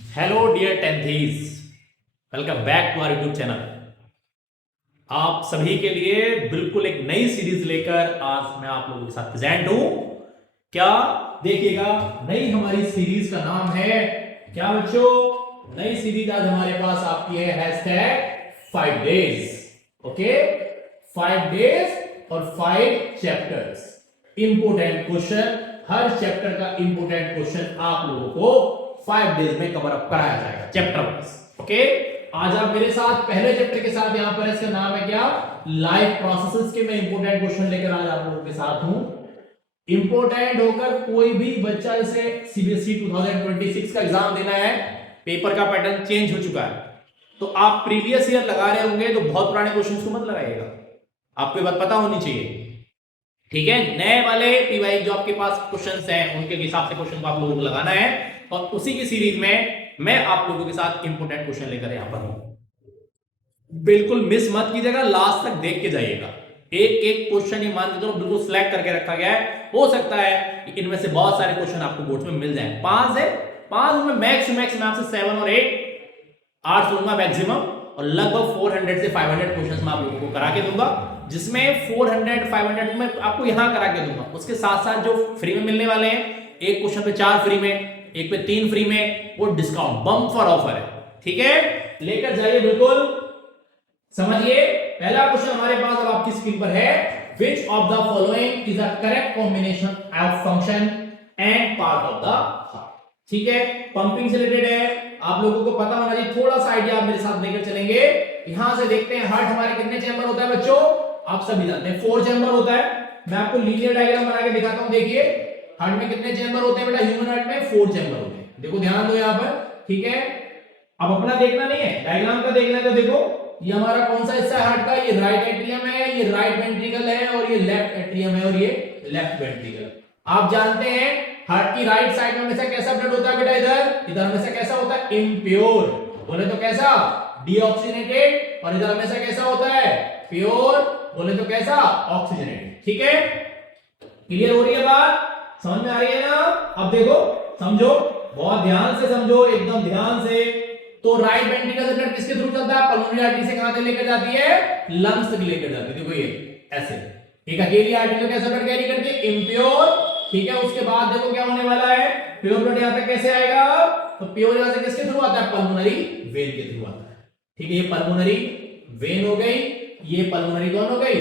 Hello dear tenthies, welcome back to our YouTube channel. आप सभी के लिए बिल्कुल एक नई सीरीज लेकर आज मैं आप लोगों के साथ प्रेजेंट हूं। क्या देखिएगा, नई हमारी सीरीज का नाम है क्या बच्चों? नई सीरीज आज हमारे पास आपकी है हैशटैग 5 डेज। ओके, 5 डेज और 5 चैप्टर्स। इंपोर्टेंट क्वेश्चन, हर चैप्टर का इंपोर्टेंट क्वेश्चन आप लोगों को 5 डेज में कवर अप कराया जाएगा चैप्टर वाइज। ओके, आज आप मेरे साथ पहले चैप्टर के साथ यहां पर, इसका नाम है क्या? लाइफ प्रोसेसेस के मैं इंपोर्टेंट क्वेश्चन लेकर आज आप लोगों के साथ हूं। इंपोर्टेंट होकर कोई भी बच्चा जैसे सीबीएसई 2026 का एग्जाम देना है, पेपर का पैटर्न चेंज हो चुका है, तो आप प्रीवियस ईयर लगा रहे होंगे तो बहुत पुराने क्वेश्चंस को मत लगाइएगा, आपको ये बात पता होनी चाहिए। ठीक है, नए वाले पीवाई जो आपके पास क्वेश्चंस हैं उनके हिसाब से क्वेश्चन को आप लोगों को लगाना है, और उसी की सीरीज में मैं आप लोगों के साथ इंपोर्टेंट क्वेश्चन लेकर यहां पर हूं। बिल्कुल मिस मत कीजिएगा, लास्ट तक देख के जाइएगा। एक एक क्वेश्चन ये मान के चलो बिल्कुल सिलेक्ट करके रखा गया है। हो सकता है कि इनमें से बहुत सारे क्वेश्चन आपको बोर्ड में मिल जाए। 5 है, 5 में मैक्स मैं आपसे 7 और 8 लूंगा मैक्सिमम, और लगभग 400 से 500 क्वेश्चन मैं आप लोगों को करा के दूंगा, जिसमें 400 500 में आपको यहां करा के दूंगा। उसके साथ साथ जो फ्री में मिलने वाले हैं, एक क्वेश्चन पे 4 फ्री में, एक पे 3 फ्री में, वो डिस्काउंट बम्पर ऑफर है। ठीक है, लेकर जाइए, बिल्कुल समझिए। पहला क्वेश्चन हमारे पास अब आपकी स्क्रीन पर है, which of the following is a correct combination of function and part of the heart. ठीक है, पंपिंग से रिलेटेड है, आप लोगों को पता होना चाहिए, थोड़ा सा आइडिया आप मेरे साथ लेकर चलेंगे। यहां से देखते हैं हार्ट हमारे कितने चैम्बर होता है बच्चों? आप सभी जानते हैं 4 चैम्बर होता है। मैं आपको लीनियर डायग्राम बना के दिखाता हूं। देखिए हार्ट में कितने चैम्बर होते हैं बेटा? ह्यूमन हार्ट में 4 चैम्बर होते हैं। देखो ध्यान दो यहां पर। ठीक है, अब अपना देखना नहीं है, डायग्राम का देखना है। तो देखो ये हमारा कौन सा हिस्सा है हार्ट का? ये राइट एट्रियम है, ये राइट वेंट्रिकल है, और ये लेफ्ट एट्रियम है, और ये लेफ्ट वेंट्रिकल। आप जानते हैं हार्ट की राइट साइड में हमेशा कैसा ब्लड होता है बेटा? इधर हमेशा कैसा होता है? इम्प्योर। बोले तो कैसा? डीऑक्सीनेटेड। और इधर हमेशा कैसा होता है? प्योर। बोले तो कैसा? ऑक्सीजनेटेड। ठीक है, क्लियर हो रही है बात? समझ में आ रही है ना? अब देखो समझो, बहुत ध्यान से समझो, एकदम ध्यान से। तो राइट वेंट्रिकल से ब्लड किसके थ्रू चलता है? पल्मोनरी आर्टरी से कहां तक लेकर जाती है? लंग्स तक लेकर जाती है। देखो ये ऐसे एक अकेली आर्टरी तो कैसा ब्लड कैरी करती है? इम्प्योर। ठीक है, उसके बाद देखो क्या होने वाला है, प्योर ब्लड यहां तक कैसे आएगा? तो प्योर यहां से किसके थ्रू आता है? पल्मोनरी वेन के थ्रू आता है। ठीक है, ये पल्मोनरी वेन हो गई, ये पल्मोनरी कौन हो गई?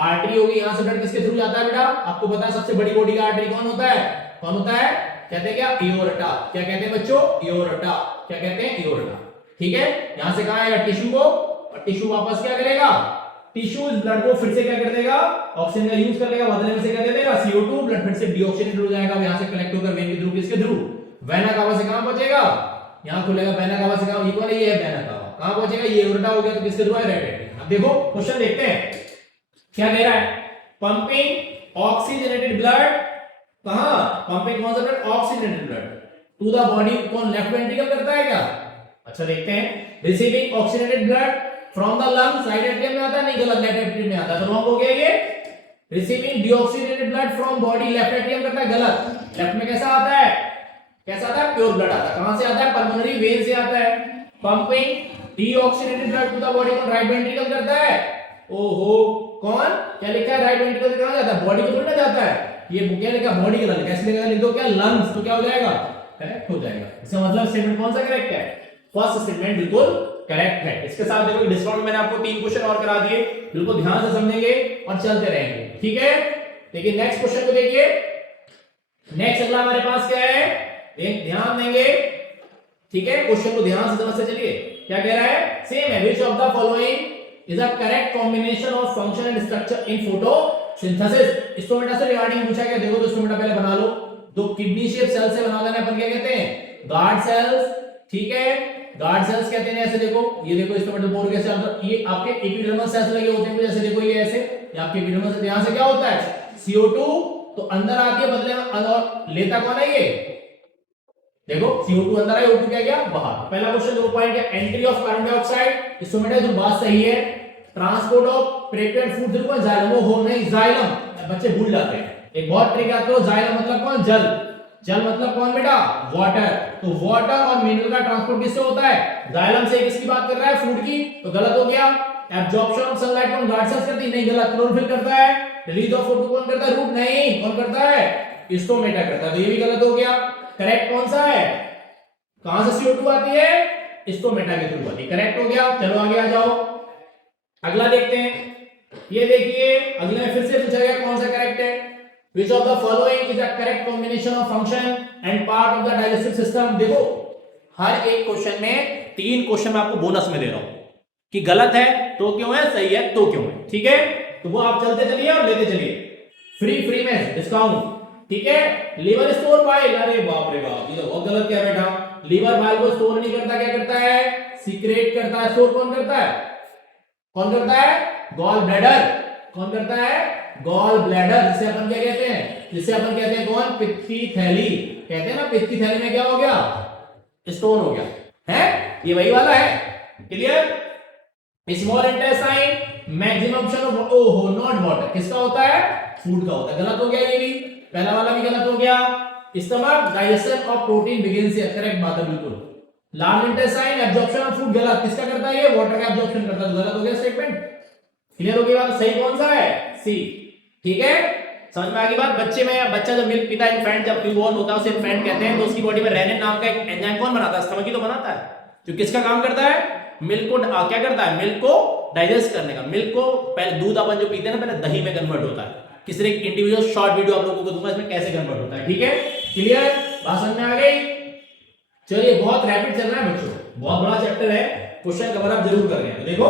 आर्टरी हो गई। यहां से ब्लड किसके थ्रू जाता है बेटा? आपको पता है सबसे बड़ी बॉडी का आर्टरी कौन होता है? कौन होता है? कहते हैं क्या? एओर्टा। क्या कहते हैं बच्चों? एओर्टा। क्या कहते हैं? एओर्टा। ठीक है, यहां से कहां आएगा? टिश्यू को, और टिश्यू वापस क्या करेगा? टिश्यू इस ब्लड को फिर से क्या कर देगा? ऑक्सीजन का यूज कर लेगा, बदले में से क्या दे देगा? CO2। ब्लड फिर से डीऑक्सीनेटेड हो जाएगा, यहां से कलेक्ट होकर वेन के थ्रू, किसके थ्रू? वेना कावा से कहां पहुंचेगा? यहां खुलेगा वेना कावा से। कहां? ये कौन है? ये है वेना कावा। कहां पहुंचेगा? ये एओर्टा हो गया, तो किसके थ्रू है? Right atrium. अब देखो क्वेश्चन देखते हैं क्या कह रहा है। पंपिंग ऑक्सीजनेटेड ब्लड, कहां? पंपिंग कौन सा ब्लड? Oxygenated blood to the body, कौन? लेफ्ट वेंट्रिकल करता है क्या? अच्छा देखते हैं, receiving oxygenated blood from the lungs, right atrium में आता है? नहीं, गलत, लेफ्ट एट्रियम में आता है, तो रॉन्ग हो गया ये। Receiving deoxygenated blood from body, left atrium करता है, गलत। लेफ्ट में कैसा आता है? कैसा आता है? प्योर ब्लड आता है। कहां से आता है? पल्मोनरी वेन से आता है। Pumping deoxygenated blood to the body, कौन? राइट वेंट्रिकल करता है। ओहो, कौन? क्या लिखा है? राइट वेंट्रिकल से कहां जाता है? बॉडी को थोड़ी ना जाता है। ये क्या लिखा? बॉडी के लिए। कैसे लिखा? लिख दो क्या? लंग्स। तो क्या हो जाएगा? करेक्ट हो जाएगा। इसका मतलब स्टेटमेंट कौन सा करेक्ट है? फर्स्ट स्टेटमेंट बिल्कुल करेक्ट है। इसके साथ देखो डिस्काउंट मैंने आपको 3 क्वेश्चन और करा दिए, बिल्कुल ध्यान से समझेंगे और चलते रहेंगे। ठीक है, देखिए नेक्स्ट क्वेश्चन को देखिए। नेक्स्ट अगला हमारे पास क्या है? ध्यान देंगे। ठीक है, क्वेश्चन को ध्यान से समझते चलिए। क्या कह रहा है? सेम है, which of the following is a correct combination of function and structure in photosynthesis. Stomata से रिगार्डिंग पूछा गया। देखो तो स्टोमेटा पहले बना लो, दो किडनी शेप सेल से बना देना। अपन क्या कहते हैं? Guard cells. ठीक है, गार्ड सेल्स कहते हैं। ऐसे देखो, ये देखो स्टोमेटल बोर कैसे, ये आपके एपिडर्मल सेल्स लगे होते हैं, जैसे देखो ये ऐसे, ये आपके एपिडर्मल सेल। यहां से क्या होता है? CO2 तो अंदर आती है, बदले में और लेता कौन है? ये देखो CO2 अंदर है, O2 क्या गया? बाहर। पहला क्वेश्चन देखो, पॉइंट क्या? Entry of carbon dioxide stomata, जो बात सही है। Transport of pregnant food through xylem, वो हो नहीं जाइलम, बच्चे भूल जाते हैं। एक बहुत ट्रिक आती है, जाइलम मतलब कौन? जल। जल मतलब कौन बेटा? वाटर। तो वाटर और मिनरल का ट्रांसपोर्ट किससे होता है? जाइलम से। किसकी बात कर रहा है? फूड की। तो गलत हो गया। एब्जॉर्प्शन ऑफ सनलाइट कौन? गार्ड सेल्स करती? नहीं, गलत। क्लोरोफिल करता है। रिलीज ऑफ फोटो कौन करता है? रूट। नहीं, कौन करता है? स्टोमेटा करता है। तो ये भी गलत हो गया। करेक्ट कौन सा है? कहां से CO2 आती है? स्टोमेटा के थ्रू आती है। करेक्ट हो गया। चलो आगे आ जाओ, अगला देखते हैं। ये देखिए, अगले में फिर से पूछा गया कौन सा करेक्ट है? Which of the following is a correct combination of function and part of the digestive system? देखो, हर एक क्वेश्चन में 3 क्वेश्चन मैं आपको बोनस में दे रहा हूं कि गलत है तो क्यों है, सही है तो क्यों है। ठीक है, तो वो आप चलते चलिए और लेते चलिए, फ्री में डिस्काउंट। ठीक है, लीवर स्टोर बाइल। अरे बाप रे बाप, ये तो बहुत गलत क्या बेटा? लीवर बाइल को स्टोर नहीं करता, क्या करता है? सीक्रेट करता है। स्टोर कौन करता है? कौन करता है? Gall bladder. कौन करता है? गॉल ब्लैडर, जिसे अपन क्या कहते हैं? जिसे अपन कहते हैं कौन? पित्ती थैली। कहते हैं ना, पित्ती थैली में क्या हो गया? स्टोन हो गया है। ये वही वाला है। Clear? Small intestine maximum option of, ओहो, नॉट वाटर। किसका होता है? फूड का होता है। गलत हो गया ये भी, पहला वाला भी गलत हो गया। Stomach digestion of protein begins here. Correct बात है बिल्कुल। Large intestine absorption of food. गलत। किसका करता है? ये वाटर का एब्जॉर्प्शन करता है। गलत हो गया स्टेटमेंट। क्लियर हो गई बात? सही कौन सा है? सी। ठीक है, समझ में आ गई बात? बच्चा जब मिल्क पीता है, इन्फेंट जब न्यूबॉर्न होता है उसे इन्फेंट कहते हैं, तो उसकी बॉडी में रेनिन नाम का एक एंजाइम कौन बनाता है? स्टमक ही तो बनाता है, जो किसका काम करता है? मिल्क को क्या करता है? मिल्क को डाइजेस्ट करने का। मिल्क को पहले दूध अपन जो पीते हैं ना, पहले दही में कन्वर्ट होता है। किसी एक इंडिविजुअल शॉर्ट वीडियो आप लोगों को दूंगा इसमें कैसे कन्वर्ट होता है। ठीक है, क्लियर? बात समझ में आ गई? चलिए, बहुत रैपिड चल रहा है बच्चों, बहुत बड़ा चैप्टर है, क्वेश्चन कवर आप जरूर कर रहे हैं। देखो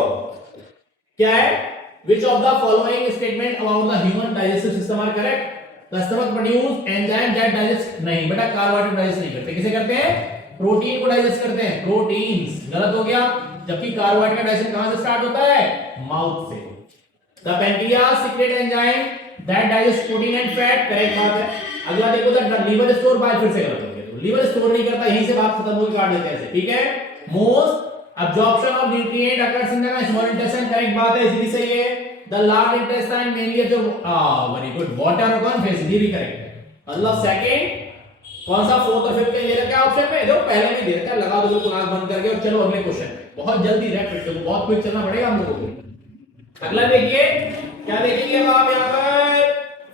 क्या है? Which of the following statement about the human digestive system are correct? The stomach produce enzyme that digest, नहीं बेटा, कार्बोहाइड्रेट डाइजेस्ट नहीं करते। किसे करते हैं? प्रोटीन को डाइजेस्ट करते हैं, प्रोटीन्स। गलत हो गया, जबकि कार्बोहाइड्रेट डाइजेशन कहां से स्टार्ट होता है? माउथ से। The pancreas secrete enzyme that digest protein and fat। Correct बात है। अगला देखो, the liver store bile। फिर से गलत हो गया, लीवर स्टोर नहीं करता, यहीं से बात खत्म होगी, काट देते हैं ऐसे। ठीक है, most absorption of nutrient occurs in the small intestine। Correct बात है, इसीलिए सही है। the large intestine mainly जो वेरी गुड, वाटर और कौन? फेस। भी करेक्ट है। मतलब सेकंड, कौन सा? फोर्थ और फिफ्थ ये रखा ऑप्शन में। देखो पहले में दे रखा, लगा दो बिल्कुल आंख बंद करके और चलो अगले क्वेश्चन में। बहुत जल्दी रैपिड, देखो बहुत क्विक चलना पड़ेगा हम लोगों को। अगला देखिए, क्या देखेंगे अब आप यहां पर?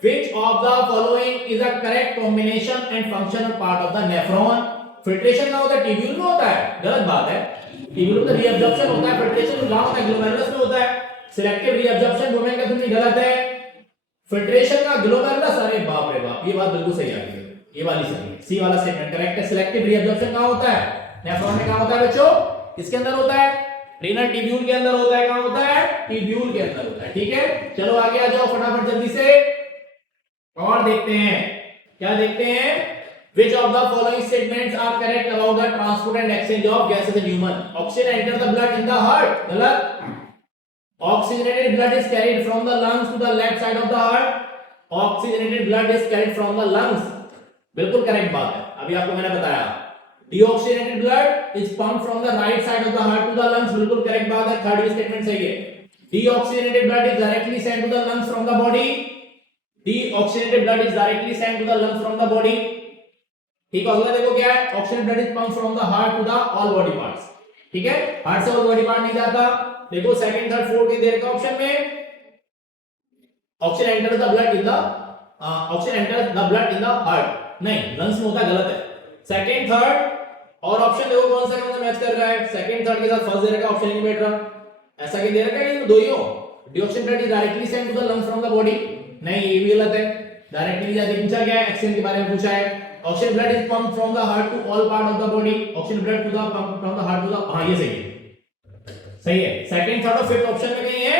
which of the following is a correct combination and function of part of the nephron? Filtration का होता है ट्यूब्यूल में होता है। गलत बात है, ट्यूब्यूल में रीअब्जॉर्प्शन होता है, फिल्ट्रेशन कहां होता है? ग्लोमेरुलस में होता है। सिलेक्टिव रीअब्जॉर्प्शन डोमेन का तुमने गलत है, फिल्ट्रेशन का ग्लोमेरुलस। अरे बाप रे बाप, ये बात बिल्कुल सही आ गई, ये वाली सही है, सी वाला स्टेटमेंट करेक्ट है। सिलेक्टिव रीअब्जॉर्प्शन कहां होता है? नेफ्रॉन में। कहां होता है बच्चों? किसके अंदर होता है? रीनल ट्यूब्यूल के अंदर होता है। कहां होता है? ट्यूब्यूल के अंदर होता है। ठीक है, चलो आगे आ जाओ फटाफट जल्दी से, और देखते हैं क्या देखते हैं। Which of the following statements are correct about the transport and exchange of gases in human? Oxygen enter the blood in the heart। गलत। Oxygenated blood is carried from the lungs to the left side of the heart। Oxygenated blood is carried from the lungs। बिल्कुल correct बात है, अभी आपको मैंने बताया। Deoxygenated blood is pumped from the right side of the heart to the lungs। बिल्कुल correct बात है, थर्ड स्टेटमेंट सही है। Deoxygenated blood is directly sent to the lungs from the body। Deoxygenated blood is directly sent to the lungs from the body। ठीक है, अगला देखो क्या है? Oxygen blood is pump from the heart to the all body parts. ठीक है, heart से all body part नहीं जाता। देखो सेकंड थर्ड फोर्थ के देर का ऑप्शन में oxygen enter the blood in the oxygen enter the blood in the heart, नहीं लंग्स में होता है, गलत है। सेकंड थर्ड और ऑप्शन देखो कौन सा मैच कर रहा है। सेकंड थर्ड के साथ फर्स्ट दे रखा ऑप्शन नहीं बैठ रहा, ऐसा क्या दे रखा है? ये दो ही हो। Deoxygen blood is directly sent to the lungs from the body, नहीं ये भी गलत है। डायरेक्टली जाके पूछा गया है, एक्सचेंज के बारे में पूछा है। Oxygen blood is pump from the heart to all part of the body. Oxygen blood to the pump from the heart to the, हां ये सही है, सही है। सेकंड थर्ड और फिफ्थ ऑप्शन में कहीं है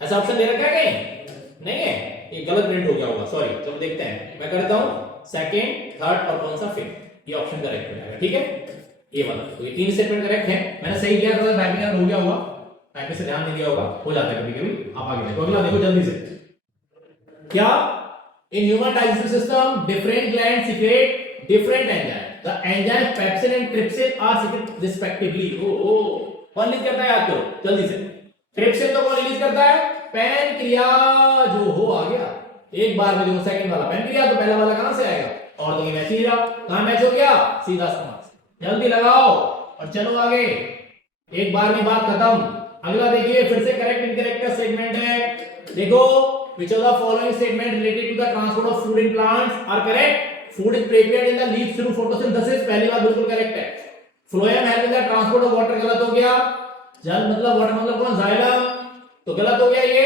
ऐसा ऑप्शन दे रखा है? कहीं नहीं है, ये गलत प्रिंट हो गया होगा, सॉरी। चलो देखते हैं, मैं करता हूं सेकंड थर्ड और कौन सा फिफ्थ, ये ऑप्शन करेक्ट हो जाएगा। ठीक है, ये वाला, तो ये तीन स्टेटमेंट करेक्ट है। मैंने सही किया था, टाइपिंग एरर हो गया होगा, टाइपिंग से ध्यान नहीं दिया होगा, हो जाता है कभी-कभी। आप आगे देखो, अगला देखो जल्दी से। क्या? In human digestive system, different glands secrete different enzymes. The enzymes pepsin and trypsin are secreted respectively. कौन रिलीज करता है? याद करो जल्दी से। ट्रिप्सिन तो कौन रिलीज करता है? पैनक्रियाज। जो हो आ गया एक बार में, जो सेकंड वाला पैनक्रियाज, तो पहला वाला कहां से आएगा? और सीधा, कहां मैच हो गया, सीधा समास। जल्दी लगाओ और चलो आगे, एक बार में बात खत्म। अगला देखिए, फिर से करेक्ट इनकरेक्ट का सेगमेंट है। देखो, which of the following statement related to the transport of food in plants are correct? Food is prepared in the leaves through photosynthesis, पहली बात बिल्कुल करेक्ट है। Phloem help in the transport of water गलत हो गया, जल मतलब water मतलब कौन, जाइलम, तो गलत हो गया ये।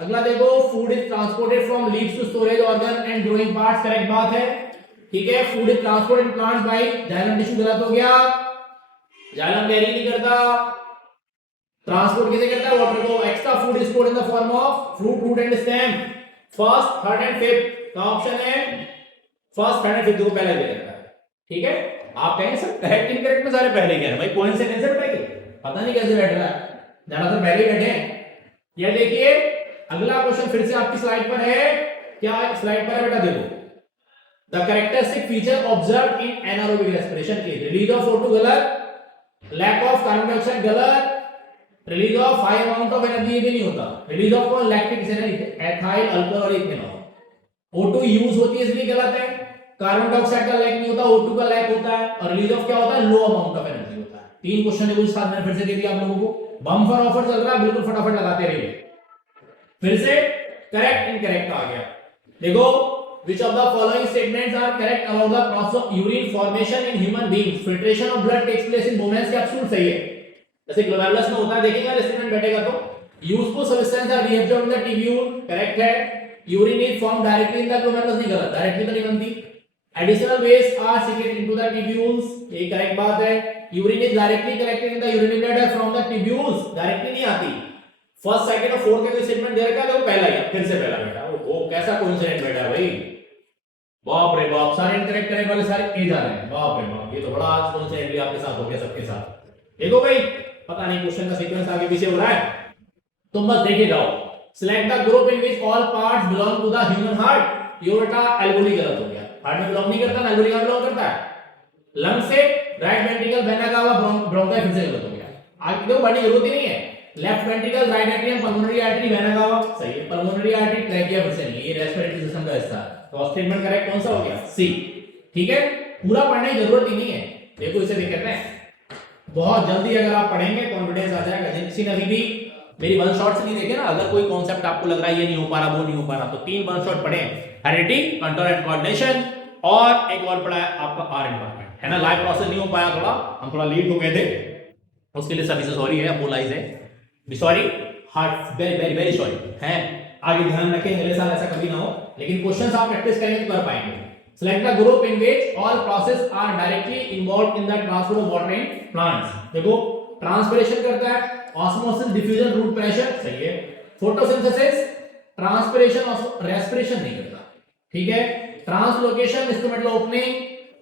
अगला देखो, food is transported from leaves to storage organ and growing parts, correct बात है, ठीक है। Food is transported in plants by xylem tissue, गलत हो गया, जाइलम कैरी नहीं करता, ट्रांसपोर्ट किसे करता है, वाटर को। Extra food is stored in the form of fruit, root and stem. First, third and fifth का ऑप्शन है, फर्स्ट, थर्ड एंड फिफ्थ को पहले दे देता है, ठीक है। आप कहेंगे सर करेक्ट इनकरेक्ट में सारे पहले कह रहे हैं, भाई कोइंसिडेंस है बेटा, पता नहीं कैसे बैठ रहा है, ज्यादातर पहले बैठे हैं। ये देखिए अगला क्वेश्चन फिर से आपकी स्लाइड पर है, क्या स्लाइड पर है बेटा, देखो। The characteristic feature observed in anaerobic respiration is release of O2 गलत, लैक ऑफ कार्बन डाइऑक्साइड गलत, release of high amount of energy, ये भी नहीं होता, रिलीज ऑफ कौन, लैक्टिक एसिड, एथाइल अल्कोहल और इथेनॉल। O2 यूज होती है इसलिए गलत है, कार्बन डाइऑक्साइड का लैक नहीं होता, O2 का लैक होता है, और रिलीज ऑफ क्या होता है, लो अमाउंट ऑफ एनर्जी होता है। तीन क्वेश्चन है, कुछ साथ में फिर से दे दिया आप लोगों को, बम्पर ऑफर चल रहा है, बिल्कुल फटाफट लगाते रहिए। फिर से करेक्ट इनकरेक्ट आ गया, देखो। Which of the following statements are correct about the process of urine formation in human beings? Filtration of blood takes place in Bowman's capsule, सही है। जैसे ग्लोमेरुलस में होता है, देखेंगे रेसिपिएंट बैठेगा तो। Useful substance are reabsorbed in the tubule, correct है। Urine is form directly in the glomerulus, नहीं गलत, डायरेक्टली तो नहीं बनती। Additional waste are secreted into the tubules, ये करेक्ट बात है। Urine is directly collected in the urinary bladder from the tubules, directly नहीं आती। फर्स्ट, सेकंड और फोर्थ का कोई स्टेटमेंट दे रखा है, देखो पहला ही, फिर से पहला बेटा, वो कैसा कोइंसिडेंट बैठा है भाई, बाप रे बाप, सारे इनकरेक्ट करने वाले सारे ए जा रहे हैं, बाप रे बाप, ये तो बड़ा आज कोइंसिडेंटली आपके साथ हो गया, सबके साथ। देखो भाई, पता नहीं क्वेश्चन का सीक्वेंस आगे पीछे हो रहा है, तुम बस देखे जाओ। Select the group in which all parts belong to the human heart, ये बेटा एल्वेओली गलत हो गया, हार्ट में बिलोंग नहीं करता, एल्वेओली कहां बिलोंग करता है, लंग से। Right ventricle vena cava bronchi, फिर से गलत हो गया, आगे देखो बढ़ने की जरूरत ही नहीं है। Left ventricle, right atrium, pulmonary artery, vena cava, सही है। पल्मोनरी आर्टरी ट्रैकिया, फिर से नहीं, ये रेस्पिरेटरी सिस्टम का हिस्सा है, तो स्टेटमेंट करेक्ट कौन सा हो गया, सी, ठीक है। पूरा पढ़ने की जरूरत ही नहीं है, देखो इसे देख करते हैं, बहुत जल्दी अगर आप पढ़ेंगे कॉन्फिडेंस आ जाएगा। किसी ने भी मेरी वन शॉट से नहीं देखे ना, अगर कोई कॉन्सेप्ट आपको लग रहा है ये नहीं हो पा रहा, वो नहीं हो पा रहा, तो 3 वन शॉट पढ़े, हेरिडिटी, कंट्रोल एंड कोऑर्डिनेशन, और एक और पढ़ा है आपका आर एनवायरनमेंट, है ना। लाइव प्रोसेस नहीं हो पाया, हम थोड़ा लेट हो गए थे, उसके लिए सभी से सॉरी है, अपोलाइज है, sorry, heart very very very sorry है। आगे ध्यान रखें, अगले साल ऐसा कभी ना हो, लेकिन क्वेश्चंस आप प्रैक्टिस करेंगे तो कर पाएंगे। Select the group in which all processes are directly involved in the transport of water in plants. देखो, ट्रांसपिरेशन करता है, ऑस्मोसिस, डिफ्यूजन, रूट प्रेशर, सही है। फोटोसिंथेसिस, ट्रांसपिरेशन, रेस्पिरेशन नहीं करता, ठीक है। ट्रांसलोकेशन, इंस्ट्रूमेंटल ओपनिंग,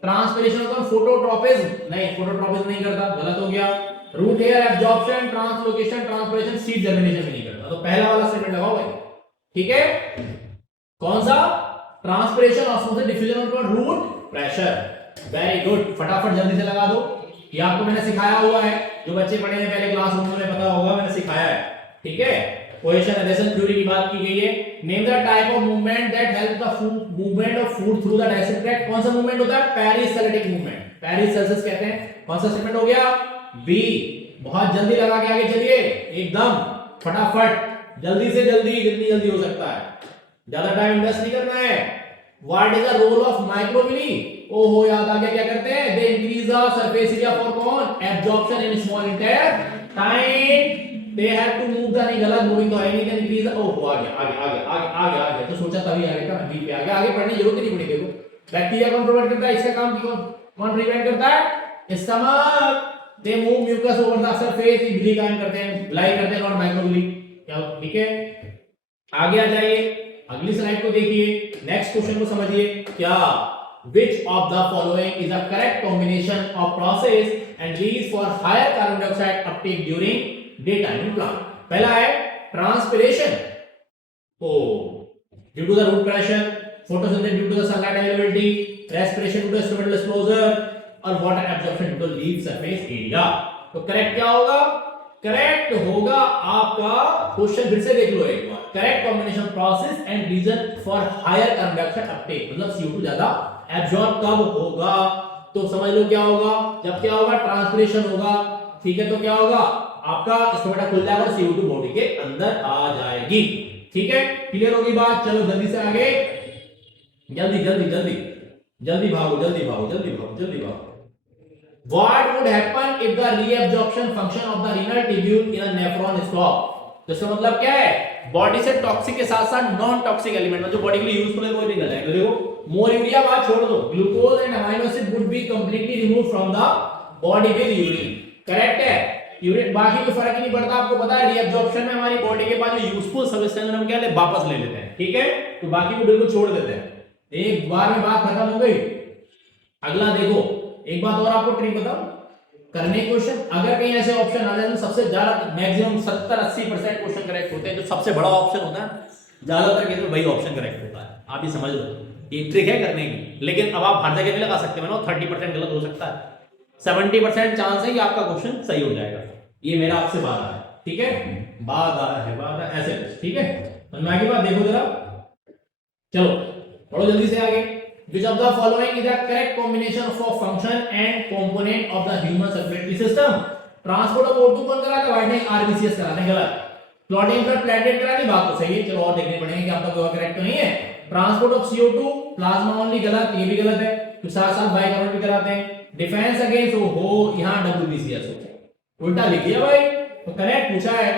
ट्रांसपिरेशन होता है, फोटोट्रोपिज्म, नहीं, फोटोट्रोपिज्म नहीं करता, गलत हो गया। Root air absorption, translocation, transpiration, seed germination भी नहीं करता, तो पहला वाला स्टेटमेंट लगाओ भाई, ठीक है। कौन सा, ट्रांसपिरेशन, ऑस्मोसिस, डिफ्यूजन और रूट प्रेशर, वेरी गुड, फटाफट जल्दी से लगा दो। ये आपको मैंने सिखाया हुआ है, जो बच्चे पढ़े हैं पहले क्लासरूम में पता होगा, मैंने सिखाया है, ठीक है। कोहेशन एडेशन थ्योरी की बात की गई है। Name the type of movement that help the food movement of food through the digestive tract, कौन सा मूवमेंट होता है, पेरिस्टाल्टिक मूवमेंट, पेरिस्टाल्सिस कहते हैं। कौन सा स्टेटमेंट हो गया, बी। बहुत जल्दी लगा के आगे चलिए, एकदम फटाफट, जल्दी से जल्दी, जितनी जल्दी हो सकता है, ज्यादा टाइम इन्वेस्ट नहीं करना है। What is the role of microvilli, ओहो याद आ गया, क्या करते हैं, they increase the surface area for कौन, absorption in small intestine, they have to move the, नहीं गलत, मूविंग तो है नहीं, इंक्रीज, ओहो आ गया, आगे आगे आगे आगे आगे, तो सोचा तभी आगे का, बी पे आगे, आगे पढ़ने की जरूरत नहीं पड़ी। देखो, बैक्टीरिया कौन प्रोवाइड करता है, इसका काम कौन प्रिवेंट करता है, stomach, they move mucus over the surface, easily काम करते हैं, ब्लाई करते हैं, नॉट माइक्रोविली, क्या, ठीक है। आगे आ जाइए, अगली स्लाइड को देखिए, नेक्स्ट क्वेश्चन को समझिए, क्या which of the following is the correct combination of process and leads for higher carbon dioxide uptake during daytime in plant. पहला है transpiration, oh due to the root pressure, photosynthesis due to the sunlight availability, respiration due to instrumental exposure, और water absorption due to leaf surface area। तो correct क्या होगा, correct होगा आपका, question फिर से देख लो एक बार, correct combination process and reason for higher carbon dioxide uptake, मतलब CO2 ज्यादा एब्जॉर्ब कब होगा? तो समझ लो क्या होगा, जब क्या होगा, ट्रांसपिरेशन होगा, ठीक है, तो क्या होगा, आपका स्टोमेटा खुल जाएगा और CO2 बॉडी के अंदर आ जाएगी, ठीक है, क्लियर होगी बात। चलो जल्दी से आगे, जल्दी जल्दी जल्दी जल्दी भागो, जल्दी भागो, जल्दी भागो, जल्दी भागो। What would happen if the reabsorption function of the renal tubule in a nephron stop? तो इसका मतलब क्या है, बॉडी से टॉक्सिक के साथ साथ नॉन टॉक्सिक एलिमेंट जो बॉडी के लिए यूजफुल है वो निकल जाएगा। देखो मोर यूरिया बात छोड़ दो, glucose and amino acid would be completely remove from the body with urine, correct है। यूरिन बाकी कोई फर्क ही नहीं पड़ता, आपको पता है रीअब्जॉर्प्शन में हमारी बॉडी के पास जो यूजफुल सब्सटेंस हम क्या ले वापस ले लेते हैं, ठीक है, तो बाकी को बिल्कुल छोड़ देते हैं। एक बार में बात खत्म हो गई। अगला देखो, एक बात और आपको ट्रिक बताऊं, करने क्वेश्चन अगर कहीं ऐसे ऑप्शन आ जाए तो सबसे ज्यादा मैक्सिमम 70-80% क्वेश्चन करेक्ट होते हैं, जो सबसे बड़ा ऑप्शन होता है ज्यादातर केस में वही ऑप्शन करेक्ट होता है। आप ये समझ लो, ये ट्रिक है करने की, लेकिन अब आप हर जगह भी लगा सकते हो ना, 30% गलत हो सकता है, 70% चांस है कि आपका क्वेश्चन सही हो जाएगा। ये मेरा आपसे वादा है, ठीक है, वादा है, वादा ऐसे, ठीक है। तो आगे बात देखो जरा, चलो पढ़ो जल्दी से आगे। Which of the following is the correct combination of function and component of the human circulatory system? Transport of O2 कौन कराता है? वाइडनिंग RBCS कराते हैं, गलत। क्लॉटिंग पर प्लेटलेट करानी, बात तो सही है, चलो और देखने पड़ेंगे कि आपका कोई करेक्ट तो नहीं है। Transport of CO2 plasma only, गलत, ये भी गलत है, तो साथ साथ बाइकार्बोनेट भी कराते हैं। डिफेंस अगेंस्ट हो यहां WBCS हो, उल्टा लिख दिया भाई, तो करेक्ट पूछा है।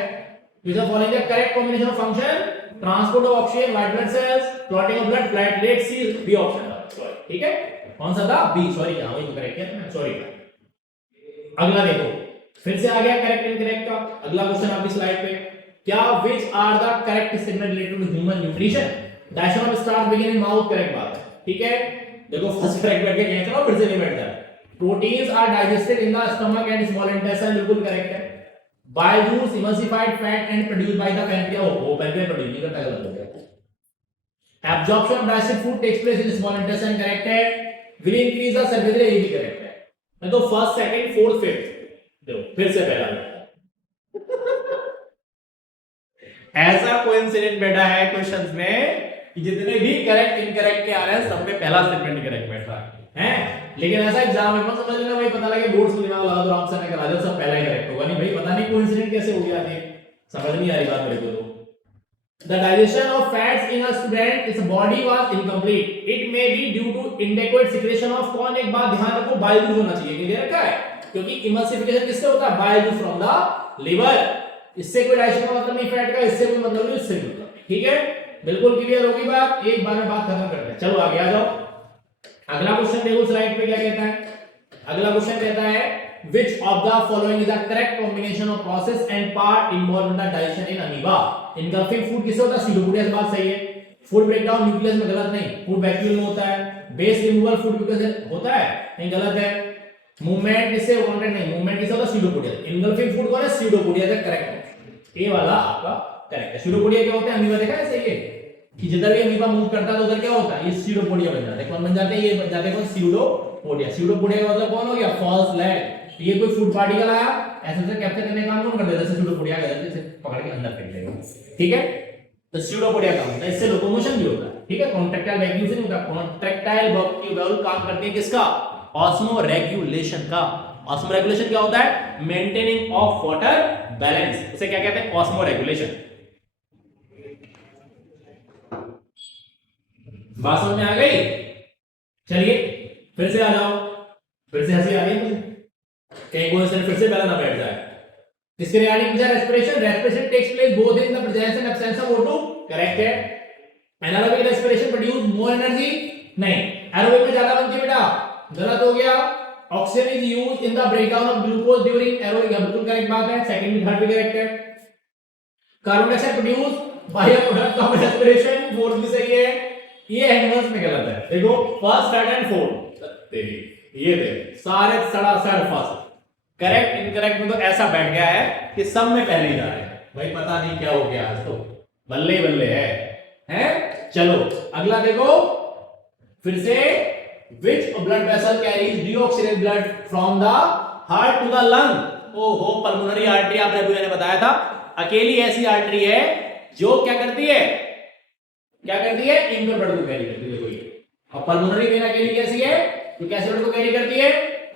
Which of following the correct combination of function? Transport of oxygen, white blood cells, clotting of blood, platelet, C, B option, ठीक है, कौन सा था? बी, सॉरी, हां वही तो करेक्ट है, सॉरी। अगला देखो, फिर से आ गया करेक्ट इनकरेक्ट का अगला क्वेश्चन आपकी स्लाइड पे। क्या which are the correct statement related to human nutrition? Digestion of starch begin in mouth, correct बात है, ठीक है। देखो फर्स्ट करेक्ट बैठ के कहें, चलो फिर से नहीं बैठता है। Proteins are digested in the stomach and small intestine, बिल्कुल करेक्ट है। Bile juice emulsified fat and produced by the pancreas, वो पैनक्रियास प्रोड्यूस नहीं करता, गलत हो गया। Absorption of digested food takes place in small intestine, correct है। Will increase the surface area, ये भी correct है। मैं तो फर्स्ट, सेकंड, फोर्थ, फिफ्थ, देखो फिर से पहला ऐसा कोइंसिडेंट बैठा है क्वेश्चंस में कि जितने भी करेक्ट इनकरेक्ट के आ रहे हैं सब में पहला स्टेटमेंट करेक्ट बैठा है, लेकिन ऐसा एग्जाम में मत समझ लेना भाई, पता लगे बोर्ड से दिमाग लगा दो आराम से करा दो सब पहला ही करेक्ट होगा, नहीं भाई, पता नहीं कोइंसिडेंट कैसे हो गया, समझ नहीं आ रही बात मेरे को। The digestion of fats in a student is body was incomplete. It may be due to inadequate secretion of कौन, एक बात ध्यान रखो, bile juice होना चाहिए, ये दे रखा है, क्योंकि emulsification किससे होता है? bile juice from the liver। इससे कोई डाइजेशन का मतलब नहीं फैट का, इससे कोई मतलब नहीं, इससे मतलब नहीं, ठीक है, बिल्कुल क्लियर होगी बात। एक बार में बात खत्म करते हैं, चलो आगे आ जाओ। अगला क्वेश्चन देखो स्लाइड पे क्या कहता है। अगला क्वेश्चन कहता है which of the following is the correct combination of process and part involved in the digestion in amoeba? Engulfing food किससे होता है? सीडोपोडिया से, बात सही है। फूड ब्रेकडाउन न्यूक्लियस में, गलत नहीं, फूड वैक्यूल में होता है। बेस रिमूवल फूड ग्लूकोज होता है, नहीं, गलत है। मूवमेंट किससे? कॉन्टैक्ट नहीं, मूवमेंट किससे होता है? सीडोपोडिया। इनकल्फिंग फूड कौन है? सीडोपोडिया का करेक्ट, ये वाला आपका करेक्ट है। सीडोपोडिया क्या होता है? अमीबा देखा है सही है कि जिधर भी अमीबा मूव करता है तो उधर क्या होता है? ये सीडोपोडिया बन जाता है। कौन बन जाते हैं? ये बन जाते हैं कौन? सीडोपोडिया। सीडोपोडिया का मतलब कौन हो गया? False leg. ये कोई फूड पार्टिकल आया, ऐसे से कैप्चर करने का काम कौन करता है? जैसे सीडोपोडिया का, जैसे पकड़ के अंदर फेंक देगा, ठीक है, तो सीडोपोडिया काम होता है। इससे लोकोमोशन भी होता है, ठीक है, कॉन्ट्रैक्टाइल वैक्यूल से नहीं होता। कॉन्ट्रैक्टाइल वैक्यूल काम करती है किसका? ऑस्मो रेगुलेशन का। ऑस्मो रेगुलेशन क्या होता है? मेंटेनिंग ऑफ वाटर बैलेंस, इसे क्या कहते हैं? Osmo regulation. बात समझ में आ गई? चलिए फिर से आ जाओ, फिर से हंसी आ रही है मुझे, कहीं क्वेश्चन फिर से पहला ना बैठ जाए। इसके रिगार्डिंग पूछा respiration. Respiration takes place both in the presence and absence of O2, correct है। Anaerobic respiration produce more energy, नहीं, एरोबिक में ज्यादा बनती है बेटा, गलत हो गया। Oxygen is used in the breakdown of glucose during aerobic, बिल्कुल करेक्ट बात है, सेकंड भी थर्ड भी करेक्ट है। Carbon dioxide produce by product of respiration, fourth भी सही है। ये एनिमल्स में गलत है, देखो फर्स्ट, थर्ड एंड फोर्थ, ये देख सारे सड़ासड़ फर्स्ट, करेक्ट इनकरेक्ट में तो ऐसा बैठ गया है कि सब में पहले ही जा रहे हैं भाई, पता नहीं क्या हो गया आज तो, बल्ले बल्ले है। चलो अगला देखो फिर से, which blood vessel carries deoxygenated blood from the heart to the lung? ओहो, पल्मोनरी आर्टरी, आपने अभी मैंने बताया था, अकेली ऐसी आर्टरी है जो क्या करती है? क्या करती है? इनडोर ब्लड को कैरी करती है। देखो ये और पल्मोनरी वेन अकेली कैसी है, तो कैसे ब्लड को कैरी करती है,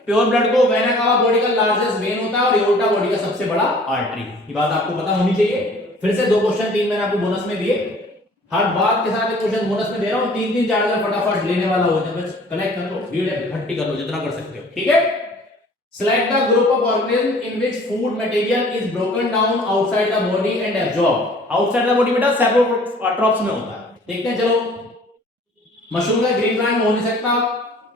प्योर ब्लड को। वेना कावा बॉडी का लार्जेस्ट वेन होता है और एओर्टा बॉडी का सबसे बड़ा आर्टरी। ये बात आपको पता होनी चाहिए। फिर से 2 क्वेश्चन 3 मैंने आपको बोनस में दिए, हर बात के साथ एक क्वेश्चन बोनस में दे रहा हूं। 3 4 अगर फटाफट लेने वाला हो जाए, बस कलेक्ट कर लो, भीड़ इकट्ठी कर लो, जितना कर सकते हो, ठीक है। Select the group of organisms in which food material is broken down outside the body and absorbed. Outside the body बेटा सेप्रोट्रॉप्स में होता है। देखते हैं चलो। मशरूम का ग्रीन प्लांट हो नहीं सकता।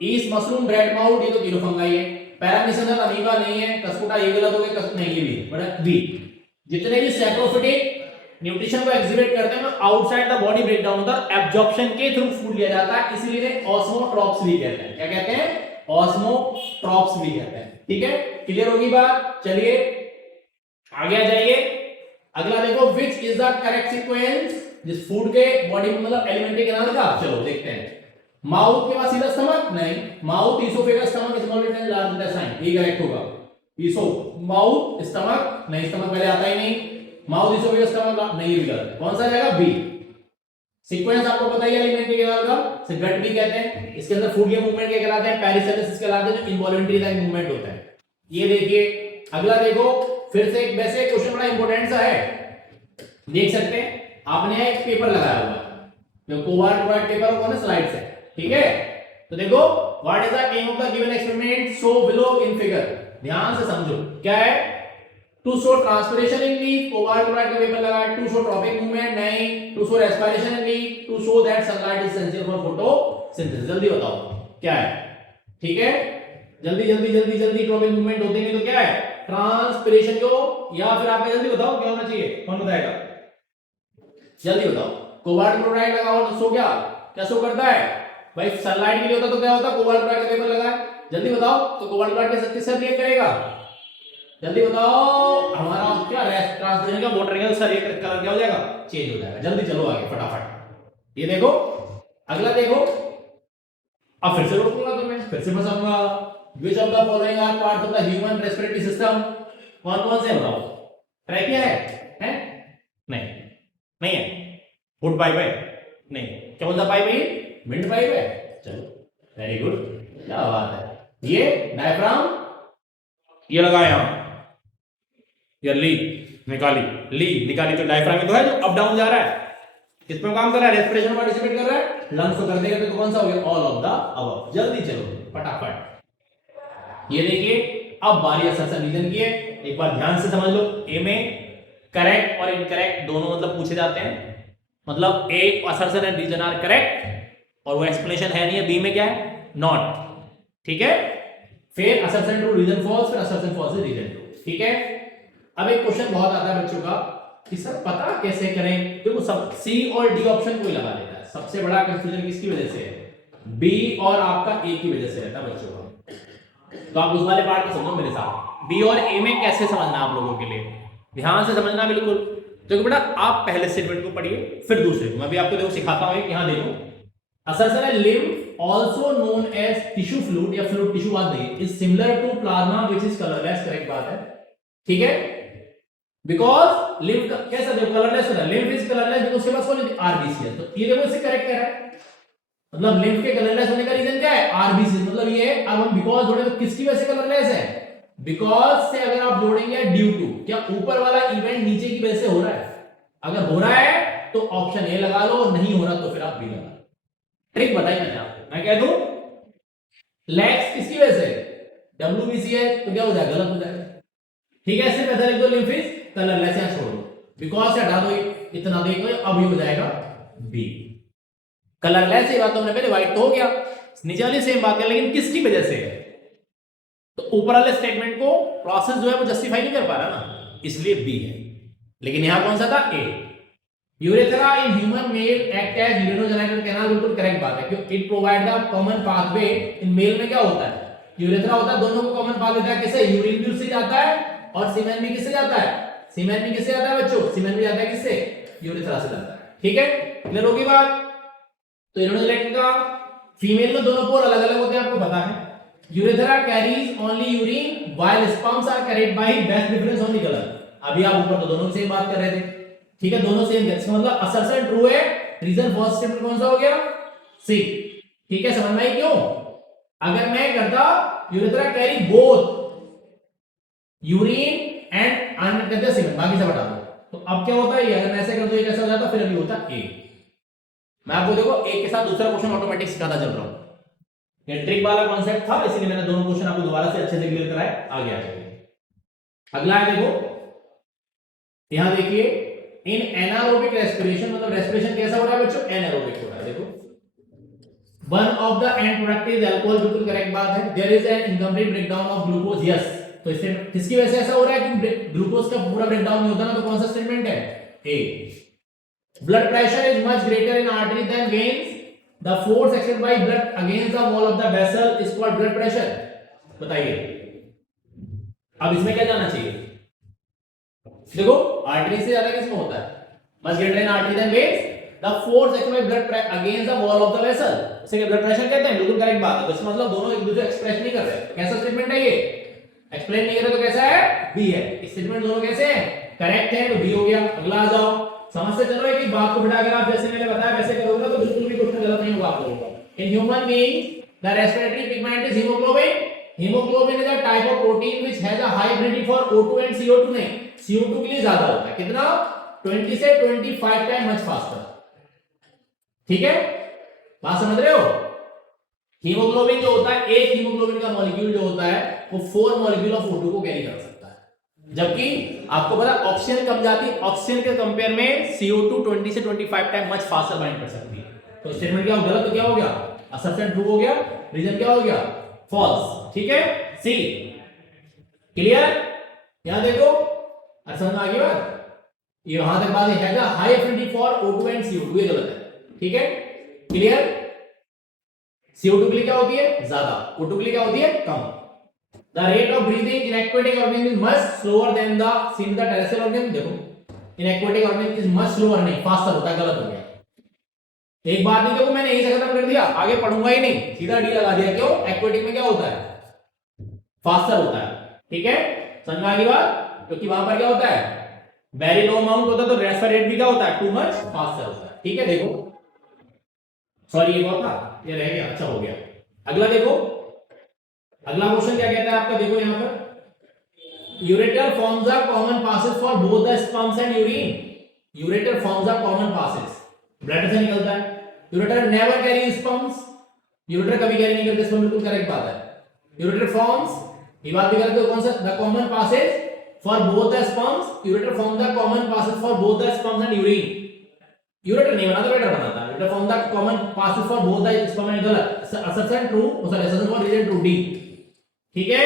ईस्ट मशरूम, ब्रेड माउथ, ये तो कीटोफंगाई है। पैरामीशनल अमीबा नहीं है। कस्कुटा ये गलत हो गया, नहीं ये भी बड़ा बी। जितने भी सैप्रोफिटिक न्यूट्रिशन को एग्जिबिट करते हैं outside the body break down होता है, एब्जॉर्प्शन के थ्रू फूड लिया जाता है, इसलिए ऑस्मोट्रॉप्स भी कहते हैं। क्या कहते हैं, ऑस्मोट्रॉप्स भी कहते हैं, ठीक है। क्लियर होगी बात, चलिए आगे आ जाइए। अगला देखो, which is the correct sequence जिस फूड के बॉडी में मतलब एलिमेंट्री कैनाल का, चलो देखते हैं। माउथ के पास सीधा स्टमक नहीं, mouth oesophagus stomach small intestine large intestine, ये करेक्ट होगा। इसो माउथ स्टमक नहीं, स्टमक पहले आता ही नहीं, माउथ इसोफेगस स्टमक नहीं, भी गलत। कौन सा जाएगा, बी। सीक्वेंस आपको पता ही है एलिमेंट्री कैनाल का, से गट भी कहते हैं। इसके अंदर फूड के मूवमेंट क्या कहलाते हैं, पेरिसेलिस कहलाते हैं, जो इनवॉलंटरी मूवमेंट होता है। ये देखिए। अगला देखो, फिर से एक वैसे क्वेश्चन बड़ा इंपॉर्टेंट सा है, देख सकते हैं। आपने एक पेपर लगाया हुआ है, जो कोबाल्ट व्हाइट पेपर होगा ना, स्लाइड्स है, ठीक है। तो देखो, what is the aim of the given experiment, so below in figure. ध्यान से समझो क्या है। To show transpiration in leaf, cobalt white का पेपर लगाया। टू शो ट्रॉपिक मूवमेंट नहीं। To show respiration in leaf. To show that sunlight is essential for photosynthesis. जल्दी बताओ क्या है, ठीक है। जल्दी जल्दी जल्दी जल्दी, ट्रॉपिक मूवमेंट होते नहीं तो क्या है, ट्रांसपिरेशन को, या फिर आप जल्दी बताओ क्या होना चाहिए, कौन बताएगा, जल्दी बताओ। कोबाल्ट क्लोराइड लगा हो तो शो क्या शो करता है भाई, सनलाइट के लिए होता तो क्या होता, कोबाल्ट क्लोराइड का पेपर लगाए, जल्दी बताओ। तो कोबाल्ट क्लोराइड के किससे रिएक्ट करेगा, जल्दी बताओ। हमारा क्या ट्रांसपिरेशन का वाटर का उसका रिएक्ट कलर क्या हो जाएगा, चेंज हो जाएगा। जल्दी चलो आगे फटाफट। ये देखो, अगला देखो। अब फिर से रोकूंगा तुम्हें, फिर से फंसाऊंगा। Which of the following are parts of the human respiratory system? कौन कौन से बताओ, ट्रैकिया है? नहीं, नहीं है। फुट पाइप है? नहीं। कौन सा पाइप है ये, विंड पाइप है। चलो वेरी गुड, क्या बात है। ये डायफ्राम, ये लगाया यहां, ये ली निकाली तो डायफ्राम तो है जो अप डाउन जा रहा है, किस पे काम कर रहा है, रेस्पिरेशन पार्टिसिपेट कर रहा है, लंग्स को कर देगा तो कौन सा हो गया, ऑल ऑफ द अबव। जल्दी चलो फटाफट। ये देखिए, अब बारी असर्शन रीजन की है, एक बार ध्यान से समझ लो। ए में करेक्ट और इनकरेक्ट दोनों मतलब पूछे जाते हैं, मतलब A assertion and reason are correct और वो एक्सप्लेनेशन है नहीं है, बी में क्या है, नॉट, ठीक है। फिर असर्शन ट्रू रीजन फॉल्स, फिर असर्शन फॉल्स रीजन ट्रू, ठीक है। अब एक क्वेश्चन बहुत आता है बच्चों का कि सर पता कैसे करें, देखो सब सी और डी ऑप्शन कोई लगा देता है। सबसे बड़ा कंफ्यूजन किसकी वजह से है, बी और आपका ए की वजह से रहता है बच्चों का। तो आप उस वाले पार्ट को समझो मेरे साथ, बी और ए में कैसे समझना आप लोगों के लिए, ध्यान से समझना बिल्कुल। तो बेटा आप पहले स्टेटमेंट को पढ़िए फिर दूसरे को, मैं भी आपको देखो सिखाता हूं। यहां देखो, असर्शन है lymph also known as tissue fluid या फ्लूइड टिश्यू, बात नहीं, is similar to plasma which is colourless, correct बात है, ठीक है। बिकॉज लिम्फ कैसा देखो कलरलेस होता है, लिम्फ इज कलरलेस बिकॉज़ उसके पास कौन है, आरबीसी है। तो ये देखो इससे करेक्ट कह रहा है, मतलब लिम्फ के कलरलेस होने का रीजन क्या है, आरबीसी, मतलब ये है। अब हम बिकॉज जोड़े तो किसकी वजह से कलरलेस है, बिकॉज से अगर आप जोड़ेंगे ड्यू टू, क्या ऊपर वाला इवेंट नीचे की वजह से हो रहा है, अगर हो रहा है तो ऑप्शन ए लगा लो, नहीं हो रहा तो फिर आप बी लगा लो। ट्रिक बताइए मैंने आपको, मैं कह दूं लैक्स किसकी वजह से, डब्ल्यूबीसी है तो क्या हो जाएगा, गलत हो जाएगा, ठीक है। ऐसे पैसा लिख दो, लिम्फ इज कलरलेस, यहां छोड़ दो, बिकॉज से हटा दो, इतना देखो, अब ये हो जाएगा बी, कलरलेस। ये बात तो हमने पहले, व्हाइट तो हो गया, नीचे वाली सेम बात है, लेकिन किसकी वजह से है, तो ऊपर वाले स्टेटमेंट को प्रोसेस जो है वो जस्टिफाई नहीं कर पा रहा ना, इसलिए बी है। लेकिन यहां कौन सा था, A. Urethra in human male act as urinogenital canal, बिल्कुल करेक्ट बात है, क्योंकि it provide the common pathway. In male में क्या होता है, यूरेथ्रा होता है, दोनों को कॉमन पाथवे होता है, किससे, यूरिन भी उससे जाता है और सीमेन भी किससे जाता है, सीमेन भी किससे जाता है बच्चों, सीमेन भी जाता है किससे, यूरेथ्रा से जाता है, ठीक है। क्लियर होगी बात। तो यूरिनोजेनिटल का फीमेल में दोनों पोल अलग अलग होते हैं, आपको पता है। Urethra carries only urine while sperms are carried by best difference on the colour. अभी आप ऊपर तो दोनों सेम बात कर रहे थे, ठीक है, दोनों सेम है, इसका मतलब असर्शन ट्रू है, रीजन फर्स्ट स्टेटमेंट कौन सा हो गया, सी, ठीक है, समझ में आई क्यों? अगर मैं करता urethra carry both urine and unconducted semen, बाकी सब हटा दो, तो अब क्या होता है ये, अगर मैं ऐसे कर दो ये कैसा हो जाता, फिर अभी होता ए। मैं आपको देखो एक के साथ दूसरा क्वेश्चन ऑटोमेटिक सिखाता चल रहा हूं, ये ट्रिक वाला कॉन्सेप्ट था, इसीलिए मैंने दोनों क्वेश्चन आपको दोबारा से अच्छे से क्लियर कराए। आगे आ जाइए, अगला है देखो, यहां देखिए, इन एनारोबिक रेस्पिरेशन, मतलब रेस्पिरेशन कैसा हो रहा है बच्चों, एनारोबिक हो रहा है। देखो, one of the end product is alcohol, बिल्कुल करेक्ट बात है। There is an incomplete breakdown of glucose, yes. तो इससे किसकी वजह से ऐसा हो रहा है कि ग्लूकोज का पूरा ब्रेकडाउन नहीं होता ना, तो कौन सा स्टेटमेंट है, A. Blood pressure is much greater in artery than veins, the force exerted by blood against the wall of the vessel is called blood pressure. बताइए अब इसमें क्या जाना चाहिए, देखो आर्टरी से ज्यादा किसमें होता है, much greater in artery than veins, the force exerted by blood against the wall of the vessel, इसे ब्लड प्रेशर कहते हैं, बिल्कुल करेक्ट बात है। तो इसका मतलब दोनों एक दूसरे एक्सप्रेस नहीं कर रहे, तो कैसा स्टेटमेंट है ये, एक्सप्लेन नहीं कर रहे, तो कैसा है, बी है। स्टेटमेंट दोनों कैसे हैं, करेक्ट है, तो बी हो गया। अगला आ जाओ, समझ से चलो एक बात को बिठाकर आप जैसे मैंने बताया वैसे करोगे तो बिल्कुल भी क्वेश्चन गलत नहीं होगा आप लोगों का। In human being the respiratory pigment is haemoglobin, haemoglobin is a type of protein which has a high affinity for O2 and CO2, नहीं CO2 के लिए ज्यादा होता है, कितना, 20 से 25 टाइम मच फास्टर। ठीक है, बात समझ रहे हो? हीमोग्लोबिन जो होता है, एक हीमोग्लोबिन का मॉलिक्यूल जो होता है वो 4 मॉलिक्यूल ऑफ O2 को कैरी कर सकता है, जबकि आपको पता ऑक्सीजन कम जाती है, ऑक्सीजन के कंपेयर में CO2 20 से 25 टाइम मच फास्टर बाइंड कर सकती है। तो स्टेटमेंट क्या हो, गलत तो क्या हो गया, असर्शन ट्रू हो गया, रीजन क्या हो गया, फॉल्स। ठीक है, सी क्लियर। यहां देखो, समझ में आ गई बात, ये वहां तक बात है, high affinity for O2 and CO2, ये गलत है। ठीक है, क्लियर। CO2 के लिए क्या होती है, ज्यादा, O2 के लिए क्या होती है, कम। The rate of breathing in aquatic organism is much slower than the seen the terrestrial organism। देखो, in aquatic organism is much slower, नहीं फास्टर होता है, गलत हो गया। एक बात नहीं, देखो मैंने यही से खत्म कर दिया, आगे पढ़ूंगा ही नहीं, सीधा डी लगा दिया। क्यों, एक्वेटिक में क्या होता है, फास्टर होता है। ठीक है, समझ में आ गई बात, क्योंकि वहां पर क्या होता है, वेरी लो अमाउंट होता है, तो रेस्पिरेट रेट भी क्या होता है, टू मच फास्टर होता है। ठीक है, देखो सॉरी ये बहुत था, ये रह गया, अच्छा हो गया। अगला देखो, अगला क्वेश्चन क्या कहता है आपका, देखो यहां पर, ureter forms a common passage for both the sperms and urine. Ureter forms a common passage, blood से निकलता है। Ureter never carry sperms, ureter कभी कैरी नहीं करते, इसमें बिल्कुल करेक्ट बात है। यूरेटर फॉर्म्स, ये बात भी करते हो, कौन सा, the common passage for both the sperms, ureter form the common passage for both the sperms and urine. Ureter नहीं बनाता, यूरेटर बनाता है। Ureter form the common passage for both the sperm and गलत, assertion true, sorry assertion for reason true, D. ठीक है,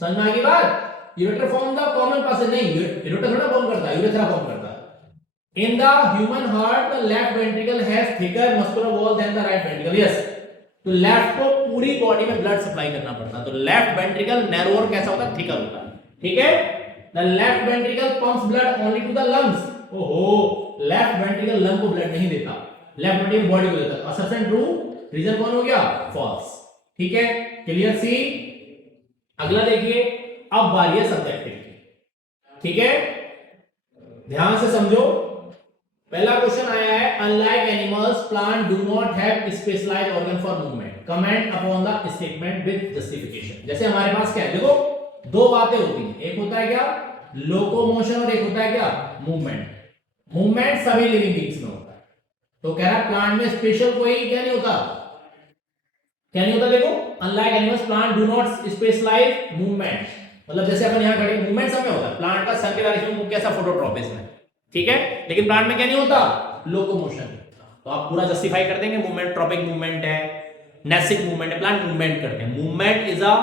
समझ में आ गई बात। Ureter form the common passage, नहीं यूरेटर थोड़ा फॉर्म करता है, यूरेथ्रा फॉर्म करता है। In the human heart the left ventricle has thicker muscular wall than the right ventricle, yes. तो लेफ्ट को पूरी बॉडी में ब्लड सप्लाई करना पड़ता है, तो लेफ्ट वेंट्रिकल नैरोअर कैसा होता है, थिकर होता है। ठीक है, the left ventricle pumps blood only to the lungs. ओहो, लेफ्ट वेंट्रिकल लंग को ब्लड नहीं देता, लेफ्ट वेंट्रिकल बॉडी को देता है। असर्शन ट्रू, रीजन कौन हो गया, फॉल्स। ठीक है, क्लियर। सी अगला देखिए, अब बारी है सब्जेक्टिव की। ठीक है, ध्यान से समझो। पहला क्वेश्चन आया है, unlike animals plant do not have specialised organ for movement, comment upon the statement with justification. जैसे हमारे पास क्या है, देखो दो बातें होती हैं, एक होता है क्या, लोकोमोशन, और एक होता है क्या, मूवमेंट। मूवमेंट सभी लिविंग बींग्स में होता है, तो कह रहा है प्लांट में स्पेशल कोई क्या नहीं होता, क्या नहीं होता। देखो, unlike animals plant do not specialise movement, मतलब जैसे अपन यहां खड़े, मूवमेंट सब में होता है, प्लांट का सर्कुलेशन में कैसा फोटोट्रॉपिज्म है। ठीक है, लेकिन प्लांट में क्या नहीं होता, लोकोमोशन। तो आप पूरा जस्टिफाई कर देंगे, मूवमेंट ट्रॉपिक मूवमेंट है, नेसिक मूवमेंट है, प्लांट मूवमेंट करते हैं। Movement is a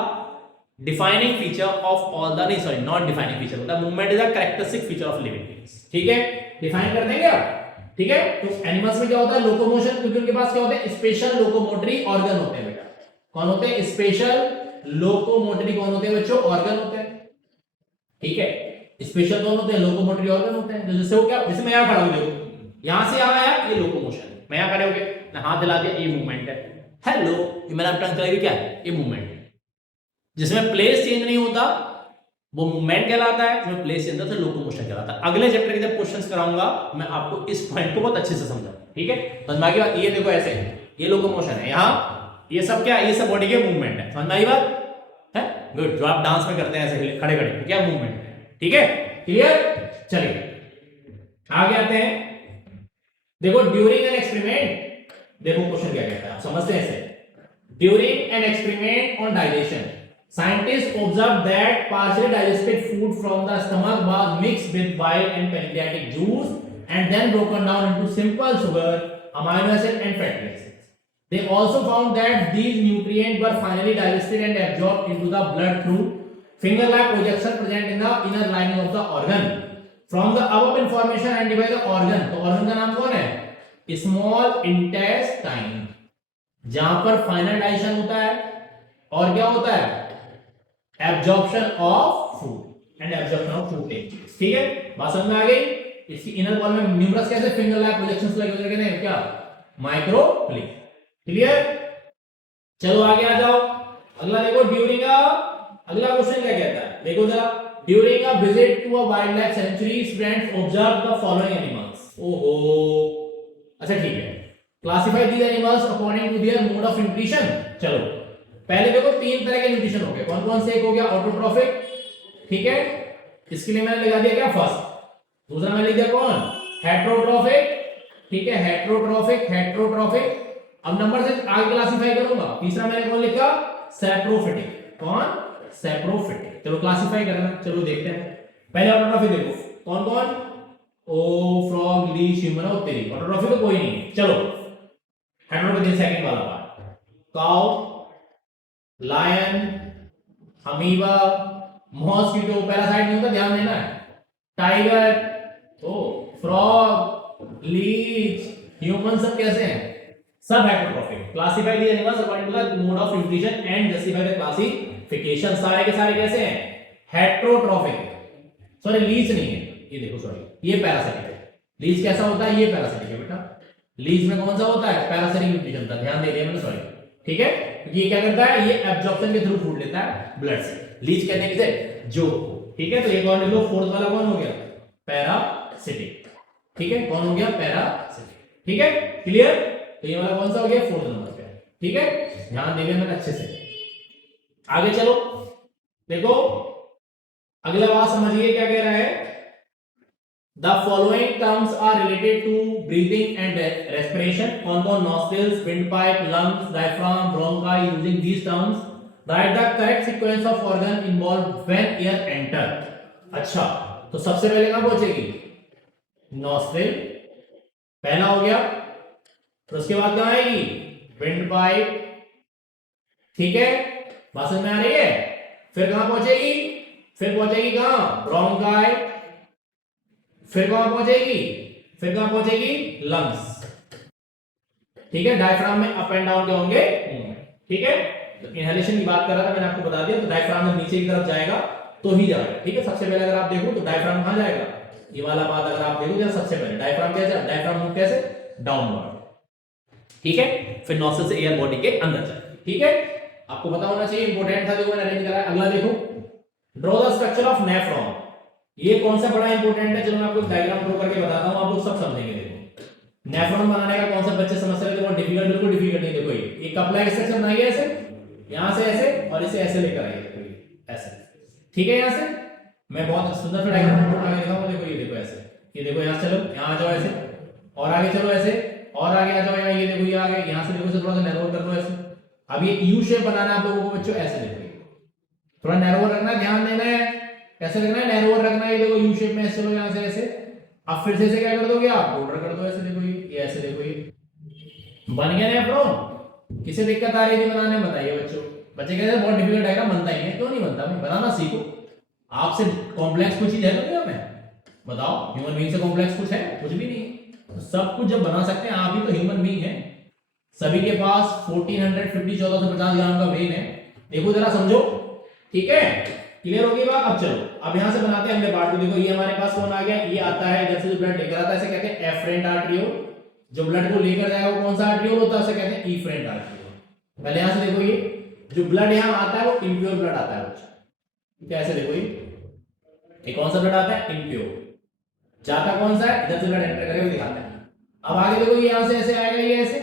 defining feature of all the, नहीं सॉरी नॉट डिफाइनिंग फीचर, मतलब movement is a characteristic feature of living beings. ठीक है, डिफाइन कर देंगे आप। ठीक है, तो एनिमल्स में क्या होता है, लोकोमोशन, क्योंकि उनके पास क्या होते हैं, स्पेशल लोकोमोटरी ऑर्गन होते हैं। बेटा कौन होते हैं, स्पेशल लोकोमोटरी कौन होते हैं बच्चों, ऑर्गन होते हैं। ठीक है, स्पेशल कौन होते हैं, लोकोमोटरी ऑर्गन होते हैं। जैसे वो क्या, जैसे मैं यहां खड़ा हूं, देखो यहां से यहां आया, ये लोकोमोशन है। मैं यहां खड़े हो गए, हाथ हिला दिया, ये मूवमेंट है। हेलो, ये मैंने टंग चलाई, क्या है, ये मूवमेंट है। जिसमें प्लेस चेंज नहीं होता वो मूवमेंट कहलाता है, जिसमें प्लेस चेंज होता है लोकोमोशन कहलाता है। अगले चैप्टर के जब क्वेश्चंस कराऊंगा मैं आपको इस पॉइंट को बहुत अच्छे से समझाऊंगा। ठीक है, समझ में आ गई बात। ये देखो ऐसे, ये लोकोमोशन है, यहां ये सब क्या, ये सब बॉडी के मूवमेंट है, समझ में आई बात है? गुड। जो आप डांस में करते हैं ऐसे खड़े खड़े, क्या मूवमेंट है, ठीक है, क्लियर। चलिए आगे आते हैं। देखो ड्यूरिंग एन एक्सपेरिमेंट, देखो क्वेश्चन क्या कहता है, आप समझते हैं इसे। During an experiment on digestion, scientists observed that partially digested food from the stomach was mixed with bile and pancreatic juice and then broken down into simple sugar, amino acid and fatty acids. They also found that these nutrients were finally digested and absorbed into the blood through finger-like projection present in the inner lining of the organ. From the above information identify the organ. तो organ का नाम कौन है? Small intestine, जहां पर final digestion होता है और क्या होता है, absorption of food and absorption of food takes, ठीक है, बात समझ में आ गई। इसकी इनर वॉल में न्यूमरस कैसे फिंगर लैप प्रोजेक्शंस लगे हुए हैं, क्या माइक्रोप्लिक, क्लियर। चलो आगे आ जाओ, अगला देखो ड्यूरिंग अ, अगला क्वेश्चन क्या कहता है, देखो जरा। During a visit to a wildlife sanctuary students observe the following animals. ओहो, अच्छा ठीक है, classify these animals according to their mode of nutrition. चलो पहले देखो तीन तरह के न्यूट्रिशन हो गए, कौन कौन से, एक हो गया ऑटोट्रॉफिक, ठीक है, इसके लिए मैंने लगा दिया क्या फर्स्ट, दूसरा मैंने लिख दिया कौन, हेट्रोट्रॉफिक, ठीक है, हेट्रोट्रॉफिक, हेट्रोट्रॉफिक। अब नंबर से आगे क्लासिफाई करूंगा, तीसरा मैंने कौन लिखा, सैप्रोफिटिक, कौन, सैप्रोफिटिक। चलो क्लासिफाई करना, चलो देखते हैं। पहले ऑटोट्रॉफिक देखो, कौन कौन, ओ फ्रॉग, लीच, ह्यूमन और तेरी, ऑटोट्रॉफिक तो कोई नहीं। चलो हेट्रोट्रॉफिक सेकंड वाला part, cow, lion, amoeba, mosquito, parasite नहीं होता, ध्यान देना है, टाइगर, तो फ्रॉग, लीच, ह्यूमन सब कैसे हैं, सब heterotrophic. Classify the animals according to the mode of nutrition and justify the classification, सारे के सारे कैसे हैं, हेट्रोट्रॉफिक। सॉरी लीच नहीं है, ये देखो सॉरी, ये पैरासाइटिक है। लीच कैसा होता है, ये पैरासाइटिक है बेटा, लीच में कौन सा होता है, पैरासाइटिक न्यूट्रिशन था, ध्यान दे दिया मैंने, सॉरी, ठीक है, क्योंकि ये क्या करता है, ये एब्जॉर्प्शन के थ्रू फूड लेता है ब्लड से, लीच कहते हैं किसे, जो, ठीक है। तो एक और लिख लो, फोर्थ वाला कौन हो गया, पैरासिटिक, ठीक है, कौन हो गया, पैरासिटिक, ठीक है, क्लियर। तो ये वाला कौन सा हो गया, फोर्थ नंबर पे, ठीक है, ध्यान देंगे मैंने अच्छे से। आगे चलो देखो, अगला बात समझिए क्या कह रहा है। The following terms are related to breathing and respiration. कौन कौन, nostrils, windpipe, lungs, diaphragm, bronchi. Using these terms, write the correct sequence of organ involved when air enter. अच्छा, तो सबसे पहले कहाँ पहुंचेगी, nostril, पहला हो गया। तो उसके बाद कहाँ आएगी, windpipe, ठीक है, बात समझ में आ रही है। फिर कहाँ पहुंचेगी, फिर पहुंचेगी कहाँ, bronchi, फिर कहां पहुंचेगी, फिर कहां पहुंचेगी, लंग्स, ठीक है। डायफ्राम में अप एंड डाउन के होंगे मूवमेंट, ठीक है। तो इनहेलेशन की बात कर रहा था, मैंने आपको बता दिया। तो डायफ्राम जब नीचे की तरफ जाएगा तो ही जाएगा, ठीक है। सबसे पहले अगर आप देखो तो डायफ्राम कहां जाएगा, ये वाला पार्ट अगर आप देखो जरा, सबसे पहले डायफ्राम कैसे, डायफ्राम मूव कैसे, डाउनवर्ड, ठीक है। फिर नॉस्ट्रिल से एयर बॉडी के अंदर जाएगी, ठीक है। आपको पता होना चाहिए, इंपॉर्टेंट था, जो मैंने अरेंज करा है। अगला देखो, draw the structure of nephron. ये कौन सा बड़ा इंपॉर्टेंट है, चलो मैं आपको डायग्राम ड्रॉ करके बताता हूं, आप लोग सब समझेंगे। देखो नेफ्रॉन बनाने का कॉन्सेप्ट बच्चे समझ रहे थे, बहुत डिफिकल्ट, बिल्कुल डिफिकल्ट नहीं। देखो ये कप लाइक स्ट्रक्चर बनाइए ऐसे, यहां से ऐसे और इसे ऐसे लेकर आइए, देखो ऐसे, ठीक है। यहां से मैं बहुत सुंदर सा डायग्राम ड्रॉ करके दिखाऊंगा। देखो ये देखो ऐसे, ये देखो यहां चलो, यहां आ जाओ ऐसे, और आगे चलो ऐसे, और आगे आ जाओ, यहाँ ये देखो ये आ गए, यहां से देखो इसे थोड़ा सा नैरो कर लो ऐसे। अब ये यू शेप बनाना है आप लोगों को बच्चों, ऐसे देखो थोड़ा नैरो रखना, ध्यान देना है, कैसे रखना है, नैरोवर रखना है। ये देखो यू शेप में ऐसे चलो, यहां से ऐसे। अब फिर से क्या कर दोगे आप, बॉर्डर कर दो ऐसे, देखो ये ऐसे, देखो ये बन गया नेफ्रॉन। किसे दिक्कत आ रही थी बनाने में, बताइए बच्चों। बच्चे कहते हैं बहुत डिफिकल्ट डायग्राम बनता ही नहीं, क्यों नहीं बनता भाई, बनाना सीखो। आपसे कॉम्प्लेक्स कोई चीज है तो क्या, मैं बताओ, ह्यूमन बीइंग से कॉम्प्लेक्स कुछ है, कुछ भी नहीं। तो सब कुछ जब बना सकते हैं, आप भी तो ह्यूमन बीइंग है। सभी के पास 1450 1450 ग्राम का ब्रेन है, देखो जरा समझो, ठीक है, क्लियर होगी बात। अब चलो, अब यहां से बनाते हैं अगले पार्ट को। देखो ये हमारे पास कौन आ गया, ये आता है इधर से जो ब्लड लेकर आता है, इसे कहते हैं एफरेंट आर्टरियोल। जो ब्लड को लेकर जाएगा वो कौन सा आर्टरियोल होता है, उसे कहते हैं इफरेंट आर्टरियोल। पहले यहां से देखो, ये जो ब्लड यहां आता है वो इम्प्योर ब्लड आता है बच्चा, कैसे देखो ये कौन सा ब्लड आता है, इम्प्योर। जाता कौन सा है, इधर से ब्लड एंटर करके दिखाता है। अब आगे देखो, ये यहां से ऐसे आएगा, ये ऐसे,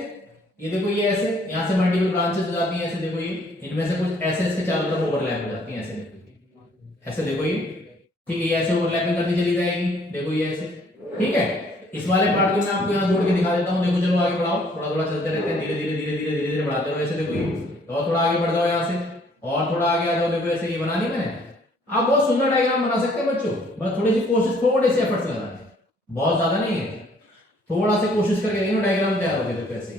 ये देखो ये ऐसे यहाँ से मल्टीपल ब्रांचेस हो जाती हैं ऐसे, देखो ये इनमें से कुछ ऐसे इसके चारों तरफ ओवरलैप हो जाती हैं ऐसे, देखो ऐसे, देखो ये ठीक है, ये ऐसे ओवरलैपिंग करती चली जाएगी, देखो ये ऐसे, ठीक है। इस वाले पार्ट को मैं आपको यहाँ जोड़ के दिखा देता हूँ, देखो चलो आगे बढ़ाओ, थोड़ा थोड़ा चलते रहते हैं, धीरे धीरे धीरे धीरे धीरे धीरे बढ़ाते रहो ऐसे, देखो ये और थोड़ा आगे बढ़ जाओ यहाँ से, और थोड़ा आगे आ जाओ, देखो ऐसे ये बना दी मैंने। आप बहुत सुंदर डायग्राम बना सकते हैं बच्चों, बस थोड़ी सी कोशिश, थोड़े से एफर्ट्स लगाना है, बहुत ज्यादा नहीं है, थोड़ा सा कोशिश करके देखो डायग्राम तैयार हो गया, देखो ऐसे,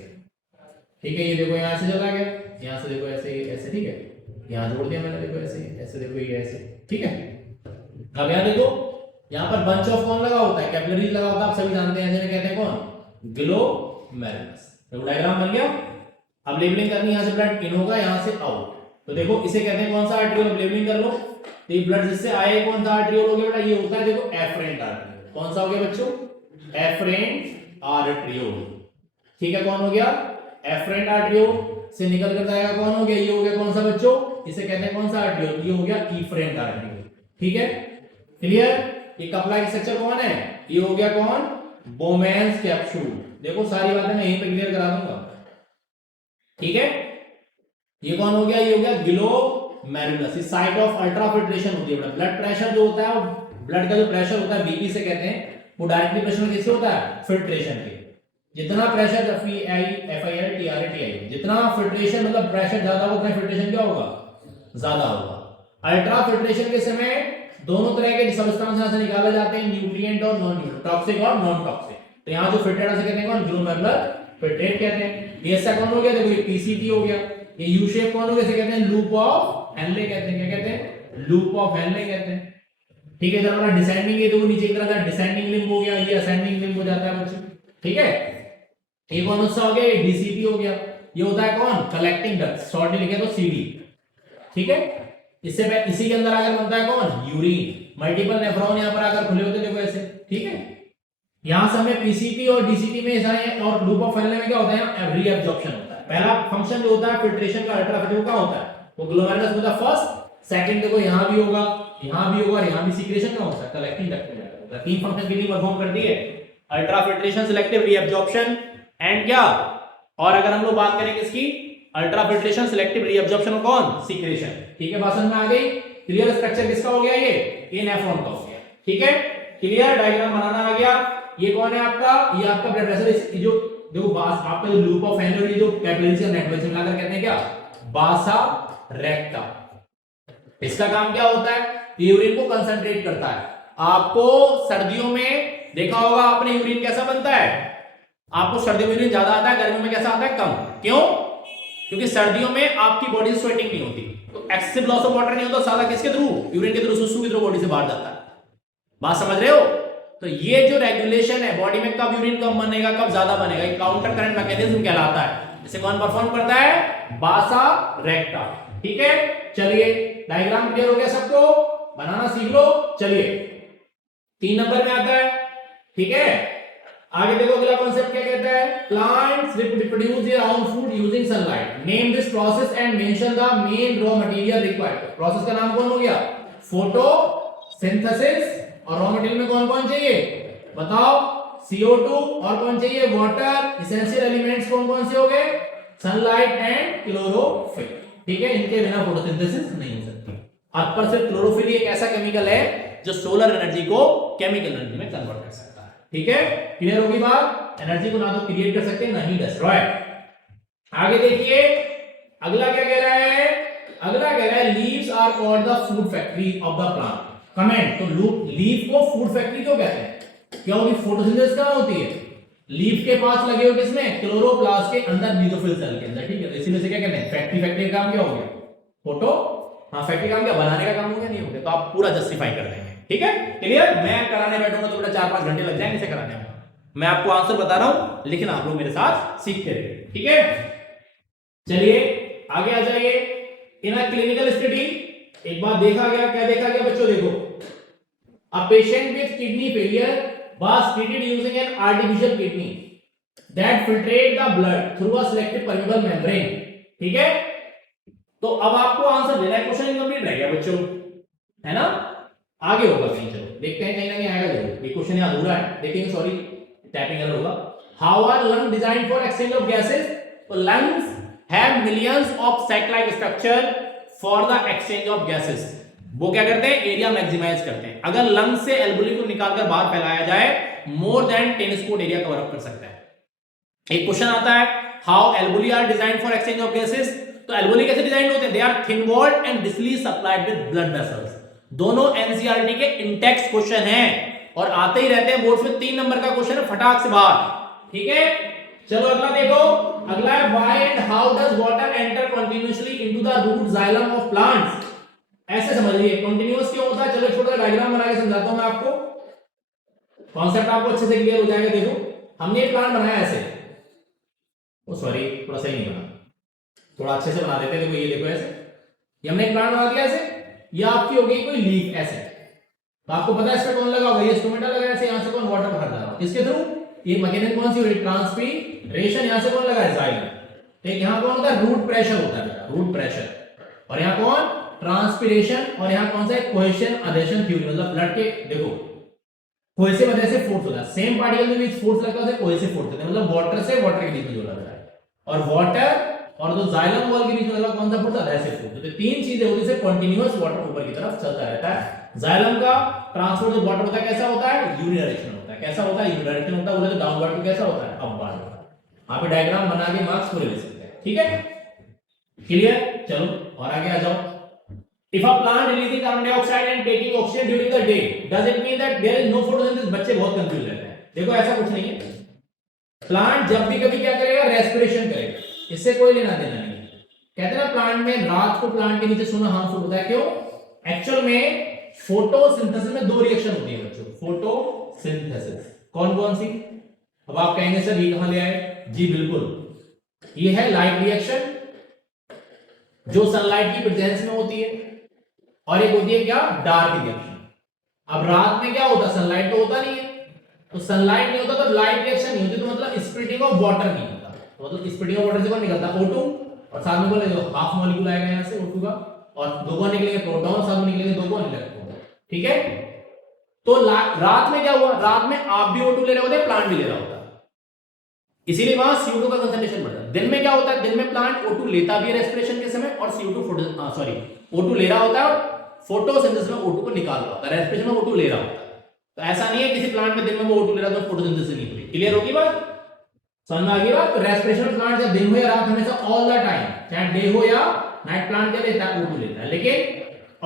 ठीक है। ये देखो यहाँ से चला गया, यहाँ से देखो ऐसे ऐसे, ठीक है, यहाँ जोड़ दिया मैंने, देखो ऐसे ऐसे, देखो ये ऐसे, ठीक है। अब यहाँ देखो, यहाँ पर बंच ऑफ कौन लगा होता है, कैपिलरीज लगा होता है, आप सभी जानते हैं, जिन्हें कहते हैं कौन, ग्लोमेरुलस। तो डायग्राम बन गया। अब लेबलिंग करनी, यहाँ से ब्लड इन होगा, यहाँ से आउट, तो देखो इसे कहते हैं कौन सा आर्टरियोल, लेबलिंग कर लो। तो ये ब्लड जिससे आए कौन सा आर्टरियोल हो गया बेटा, ये होता है देखो एफरेंट आर्टरियोल। कौन सा हो गया बच्चों, एफरेंट आर्टरियोल, ठीक है। कौन हो गया, एफरेंट आर्टरियोल से निकल कर जाएगा, कौन हो गया, ये हो गया कौन सा बच्चों, इसे कहते हैं कौन सा आर्टरियोल, ये हो गया इफरेंट आर्टरियोल, ठीक है, क्लियर। ये कपड़ा की स्ट्रक्चर कौन है, ये हो गया कौन, बोमेन्स कैप्सूल। देखो सारी बातें मैं यहीं पे क्लियर करा दूंगा, ठीक है। ये कौन हो गया, ये हो गया ग्लोमेरुलस। इस साइट ऑफ अल्ट्रा फिल्ट्रेशन होती है, ब्लड प्रेशर जो होता है, ब्लड का जो प्रेशर होता है बीपी से कहते हैं, वो डायरेक्टली प्रेशर किससे होता है, फिल्ट्रेशन के। जितना प्रेशर जितना फिल्ट्रेशन मतलब प्रेशर ज्यादा होगा, उतना फिल्ट्रेशन क्या होगा, ज्यादा होगा। अल्ट्रा फिल्ट्रेशन के समय दोनों तरह के सब्सटेंस यहां से निकाले जाते हैं, न्यूट्रिएंट और नॉन न्यूट्रिएंट, टॉक्सिक और नॉन टॉक्सिक। तो यहां जो फिल्ट्रेट से कहते हैं कौन, ग्लोमेरुलर फिल्ट्रेट कहते हैं। ये ऐसा कौन हो गया, देखो ये पीसीटी हो गया। ये यू शेप कौन हो गया, इसे कहते हैं लूप ऑफ हेनले कहते हैं, क्या कहते हैं, लूप ऑफ हेनले कहते हैं, ठीक है। जब डिसेंडिंग है तो नीचे की तरफ डिसेंडिंग लिंब हो गया, ये असेंडिंग लिंब हो जाता है बच्चों, ठीक है। ये कौन सा हो गया, ये डीसीपी हो गया। ये होता है कौन, कलेक्टिंग डक्ट, शॉर्ट में लिखे तो सीडी, ठीक है। इससे इसी के अंदर आकर बनता है कौन, यूरिन। मल्टीपल नेफ्रॉन यहां पर आकर खुले होते हैं, देखो ऐसे, ठीक है। यहां से हमें पीसीपी और डीसीपी में ऐसा, और लूप ऑफ हेनले में क्या होता है, रीअब्जॉर्प्शन होता है। पहला फंक्शन जो होता है फिल्ट्रेशन का, अल्ट्रा फिल्ट्रेशन का होता है, वो ग्लोमेरुलस होता है फर्स्ट। सेकंड देखो यहां भी होगा, यहां भी होगा, और यहां भी सीक्रेशन का होता है, कलेक्टिंग डक्ट में होता है। तीन फंक्शन कितनी परफॉर्म करती है, ultra filtration, selective reabsorption and क्या, और अगर हम लोग बात करें किसकी, अल्ट्रा फिल्ट्रेशन, सिलेक्टिव रीअब्जॉर्प्शन और कौन, सीक्रेशन, ठीक है। बात समझ में आ गई, क्लियर। स्ट्रक्चर किसका हो गया, ये नेफ्रॉन का हो गया, ठीक है, क्लियर। डायग्राम बनाना आ गया। ये कौन है आपका, ये आपका ब्लड प्रेशर, जो देखो बास आपका जो लूप ऑफ हेनले, जो कैपिलरीज का नेटवर्क से मिलाकर कहते हैं क्या, बासा रेक्टा। इसका काम क्या होता है, यूरिन को कंसंट्रेट करता है। आपको सर्दियों में देखा होगा आपने, यूरिन कैसा बनता है, आपको सर्दियों में यूरिन ज्यादा आता है, गर्मियों में कैसा आता है, कम। क्यों, क्योंकि सर्दियों में आपकी बॉडी स्वेटिंग नहीं होती, तो एक्सेसिव लॉस ऑफ वाटर नहीं होता, सारा किसके थ्रू, यूरिन के थ्रू, सुसु के थ्रू बॉडी से बाहर जाता है। बात समझ रहे हो। तो ये जो रेगुलेशन है बॉडी में, कब यूरिन कम बनेगा, कब ज्यादा बनेगा, ये काउंटर करंट मैकेनिज्म कहलाता है। इसे कौन परफॉर्म करता है, बासा रेक्टा, ठीक है। चलिए डायग्राम क्लियर हो गया सबको, बनाना सीख लो। चलिए 3 नंबर में आता है, ठीक है। आगे देखो अगला कॉन्सेप्ट क्या कहता है, plants reproduce their own food using sunlight, name this process and mention the main raw material required। Process का नाम कौन हो गया, फोटोसिंथेसिस। और रॉ मटेरियल में कौन कौन चाहिए बताओ, CO2, और कौन चाहिए, वाटर। एसेंशियल एलिमेंट्स कौन कौन से हो गए, सनलाइट एंड क्लोरोफिल, ठीक है। इनके बिना फोटोसिंथेसिस नहीं हो सकती। अब पर से क्लोरोफिल एक ऐसा केमिकल है जो सोलर एनर्जी को केमिकल एनर्जी में कन्वर्ट कर सकता है, ठीक है। क्लियर होगी बात, एनर्जी को ना तो क्रिएट कर सकते ना ही डिस्ट्रॉय। आगे देखिए अगला क्या कह रहा है, अगला कह रहा है leaves are called the food factory of the plant. Comment, तो लीफ को फूड फैक्ट्री क्यों कहते हैं, क्या होगी, फोटोसिंथेसिस कहां होती है, लीफ के पास लगे हो किसमें, क्लोरोप्लास्ट के अंदर, मेसोफिल सेल के अंदर, ठीक है। इसीलिए से क्या कहते हैं फैक्ट्री। फैक्ट्री का काम क्या हो गया, फोटो, हाँ फैक्ट्री का काम क्या, बनाने का काम हो गया, नहीं हो गया, तो आप पूरा जस्टिफाई कर देंगे, ठीक है, क्लियर। मैं कराने बैठूंगा तो बेटा 4-5 घंटे लग जाएंगे इसे कराने में, मैं आपको आंसर बता रहा हूं, लेकिन आप लोग मेरे साथ सीखते रहिए, ठीक है। चलिए आगे आ जाइए। इन अ क्लिनिकल स्टडी एक बार देखा गया, क्या देखा गया बच्चों, देखो a patient with kidney failure was treated using an artificial kidney that filtrate the blood through a selective permeable membrane, ठीक है। तो अब आपको आंसर देना है, क्वेश्चन इनकम्प्लीट रह गया बच्चों, है ना। आगे होगा कहीं, चलो देखते हैं, कहीं ना कहीं आएगा जरूर। ये क्वेश्चन यहाँ अधूरा है, देखेंगे, सॉरी टाइपिंग एरर होगा। How are lung design for exchange of gases तो lungs have millions of sac like structure for the exchange of gases. वो क्या करते हैं, एरिया मैक्सिमाइज करते हैं। अगर लंग्स से एल्बुली को निकालकर बाहर फैलाया जाए, more than tennis court area cover up कर सकता है। एक क्वेश्चन आता है, हाउ एल्बुली are designed for exchange of gases. तो एल्बुली कैसे डिजाइन होते हैं, they are thin walled and densely supplied with blood vessels. दोनों एनसीईआरटी के इंटेक्स क्वेश्चन हैं और आते ही रहते हैं बोर्ड्स में। 3 नंबर का क्वेश्चन है फटाक से बाहर, ठीक है। चलो अगला देखो, अगला है why and how does water enter continuously into the root xylem of plants. ऐसे समझिए कंटीन्यूअस क्यों होता है। चलो छोटा डायग्राम बना के समझाता हूं मैं आपको, कॉन्सेप्ट आपको अच्छे से क्लियर हो जाएगा। देखो हमने ये प्लांट बनाया ऐसे, ओ सॉरी थोड़ा सही नहीं बना, थोड़ा अच्छे से बना देते हैं। देखो ये देखो ऐसे, ये हमने एक प्लांट बना दिया ऐसे, ये आपकी हो गई कोई लीफ ऐसे। तो आपको पता है इसमें कौन लगा होगा, ये स्टोमेटा लगा है ऐसे, यहां से कौन वाटर बाहर जा रहा है किसके थ्रू, ये मैकेनिज्म कौन सी हो रही है, ट्रांसपीरेशन। यहां से कौन लगा है, जाइलम। ठीक, यहां कौन होता है, रूट प्रेशर होता है, रूट प्रेशर। और यहां कौन, ट्रांसपीरेशन। और यहां कौन सा है, कोहेशन अधेशन थ्योरी, मतलब ब्लड के देखो कोहेसिव अधेसिव फोर्स होता है। सेम पार्टिकल में बीच फोर्स लगता है, कोहेसिव फोर्स होता है, मतलब वाटर से वाटर के बीच में जो लग रहा है। और वाटर और जो जाइलम वॉल के बीच में लगा कौन सा फोर्स, अधेसिव फोर्स। तो 3 चीजें होती है, कंटीन्यूअस वाटर ऊपर की तरफ चलता रहता है। जाइलम का ट्रांसपोर्ट जो वाटर होता है कैसा होता है, यूनिडायरेक्शनल होता है। कैसा होता है, यूनिडायरेक्शनल होता है। बोले तो डाउनवर्ड तो कैसा होता है, अपवर्ड होता है। वहां पे डायग्राम बना के मार्क्स पूरे ले सकते हैं, ठीक है, क्लियर। चलो और आगे आ जाओ। If a plant releasing carbon dioxide and taking oxygen during the day, does it mean that there is no photosynthesis? बच्चे बहुत कंफ्यूज रहते हैं। देखो ऐसा कुछ नहीं है, प्लांट जब भी कभी क्या करेगा, रेस्पिरेशन करेगा, इससे कोई लेना देना नहीं है। कहते हैं ना प्लांट में रात को प्लांट के नीचे सोना हार्मफुल होता है, क्यों, एक्चुअल में फोटोसिंथेसिस में 2 रिएक्शन होती है बच्चों, फोटोसिंथेसिस। कौन कौन सी, अब आप कहेंगे सर ये कहां ले आए, जी बिल्कुल, ये है लाइट रिएक्शन जो सनलाइट की प्रेजेंस में होती है, और एक होती है क्या, डार्क रिएक्शन। अब रात में क्या होता है, सनलाइट तो होता नहीं है, तो सनलाइट नहीं होता तो लाइट रिएक्शन नहीं होती, तो मतलब स्प्लिटिंग ऑफ वाटर नहीं होता। तो मतलब स्प्लिटिंग ऑफ वाटर से कौन निकलता है, O2, और साथ में बोले हाफ मॉलिक्यूल आएगा यहां से O2 का, और 2 कौन निकलेंगे, प्रोटॉन, साथ में निकलेंगे 2 कौन, इलेक्ट्रॉन, ठीक है। तो रात में क्या हुआ, रात में आप भी O2 ले रहे होते हैं, प्लांट भी ले रहा होता है, इसीलिए वहां CO2 का कंसंट्रेशन बढ़ता है। दिन में क्या होता है, दिन में प्लांट O2 लेता भी है रेस्पिरेशन के समय, और O2 ले रहा होता है, फोटोसिंथेसिस में O2 को निकाल रहा होता है, रेस्पिरेशन में O2 ले रहा होता है। तो ऐसा नहीं है किसी प्लांट में दिन में वो O2 ले रहा है तो फोटोसिंथेसिस नहीं हो रही। क्लियर होगी बात, समझ में आ गई बात। तो रेस्पिरेशन प्लांट जब दिन हो या रात, हमेशा ऑल द टाइम, चाहे डे हो या नाइट, प्लांट क्या लेता है, O2 लेता है, लेकिन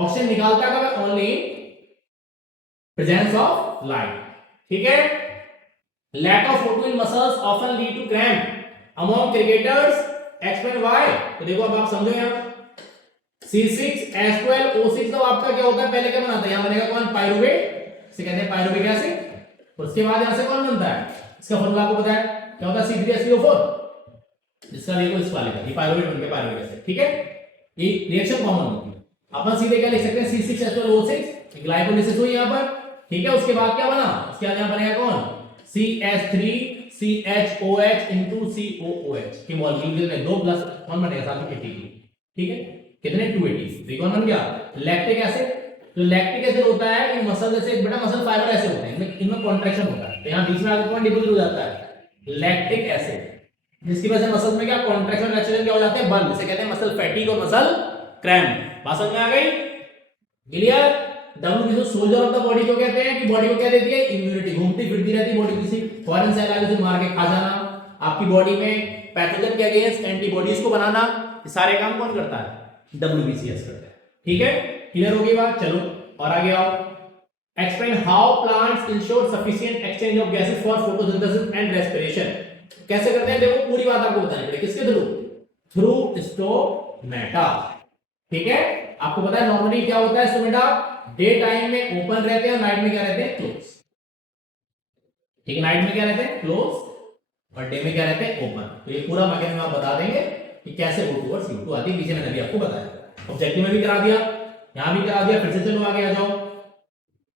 ऑक्सीजन निकालता है कब, ओनली प्रेजेंस ऑफ लाइट, ठीक है। Lack of O2 in muscles often lead to cramp among cricketers, explain why. तो देखो अब आप समझो यहां C6H12 O6, तो आपका क्या होता है, पहले क्या बनाता है, यहां बनेगा कौन, पायरुवेट, इसे कहते हैं पायरुविक एसिड। उसके बाद यहां से कौन बनता है, इसका फॉर्मूला आपको पता है क्या होता है, C3H3O4, जिसका देखो इस वाले का, ये पायरुवेट बन गया पायरुविक एसिड, ठीक है। ये रिएक्शन कॉमन होती है, अपन सीधे क्या लिख सकते हैं, C6H12 O6 ग्लाइकोलाइसिस हुई यहां पर, ठीक है। उसके बाद क्या बना, उसके बाद यहां बनेगा कौन, CH3CHOH into COOH की मॉलिक्यूल में 2 प्लस कौन बनेगा, साथ में ATP, ठीक है, कितने 280, तो कौन बन गया, लैक्टिक एसिड। तो लैक्टिक एसिड होता है इन मसल, जैसे एक बड़ा मसल फाइबर ऐसे होते हैं, इनमें कॉन्ट्रैक्शन होता है, तो यहां बीच में आके कौन डिपोजिट हो जाता है, लैक्टिक एसिड, जिसकी वजह से मसल में क्या कॉन्ट्रैक्शन और एक्सटेंशन क्या हो जाते हैं, बंद, इसे कहते हैं मसल फैटीग और मसल क्रैम्प। बात समझ में आ गई, clear. W soldier of the body को कहते हैं, कि बॉडी को क्या देती है, इम्यूनिटी, घूमती फिरती रहती है बॉडी, किसी फॉरेन सेल आगे से मार के खा जाना, आपकी बॉडी में पैथोजन के अगेंस्ट एंटीबॉडीज को बनाना, ये सारे काम कौन करता है, WBCS करता है, ठीक है। क्लियर हो गई बात, चलो और आगे आओ। Explain how plants ensure sufficient exchange of gases for photosynthesis and respiration. कैसे करते हैं, देखो पूरी बात आपको बतानी पड़ेगी, किसके थ्रू, थ्रू स्टोमेटा, ठीक है। आपको पता है नॉर्मली क्या होता है, स्टोमेटा डे टाइम में ओपन रहते हैं और नाइट में क्या रहते हैं, क्लोज, ठीक है। नाइट में क्या रहते हैं, क्लोज, और डे में क्या रहते हैं, ओपन। तो ये पूरा मैकेनिज्म आप बता देंगे कि कैसे O2 और CO2 आती है, पीछे मैंने अभी आपको बताया, ऑब्जेक्टिव में भी करा दिया, यहां भी करा दिया, फिर से चलो आगे आ जाओ।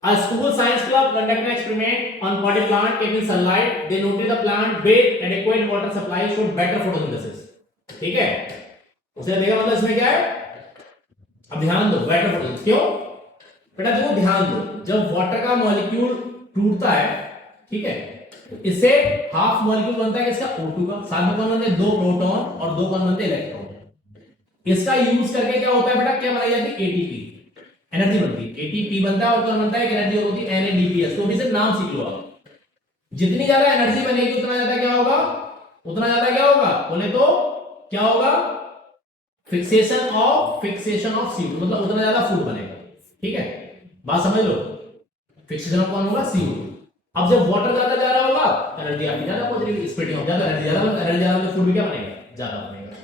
A school science club conducted an experiment on potted plant taking sunlight. They noted the plant with adequate water supply showed better photosynthesis. ठीक है, उसने देखा, मतलब इसमें क्या है, अब ध्यान दो, बेटर फोटोसिंथेसिस, क्यों बेटा, देखो ध्यान दो, जब वाटर का मॉलिक्यूल टूटता है, ठीक है, इससे हाफ मॉलिक्यूल बनता है किसका, O2 का, साथ में कौन बनते हैं, 2 प्रोटॉन और 2 कौन बनते हैं, इलेक्ट्रॉन। इसका यूज करके क्या होता है बेटा, क्या बनाई जाती है, एटीपी, एनर्जी बनती है, एटीपी बनता है और कौन बनता है, एनर्जी होती है NADPH। तो अभी से नाम सीख लो आप, जितनी ज्यादा एनर्जी बनेगी उतना ज्यादा क्या होगा, उतना ज्यादा क्या होगा, बोले तो क्या होगा, फिक्सेशन ऑफ CO2, मतलब उतना ज्यादा फूड बनेगा। ठीक है, बात समझ लो, फिक्सेशन ऑफ कौन होगा, CO2। अब जब वाटर ज्यादा जा रहा होगा, एनर्जी आपकी ज्यादा पहुंच रही है, स्प्लिटिंग ऑफ ज्यादा, एनर्जी ज्यादा तो फूड भी क्या बनेगा, ज्यादा बनेगा।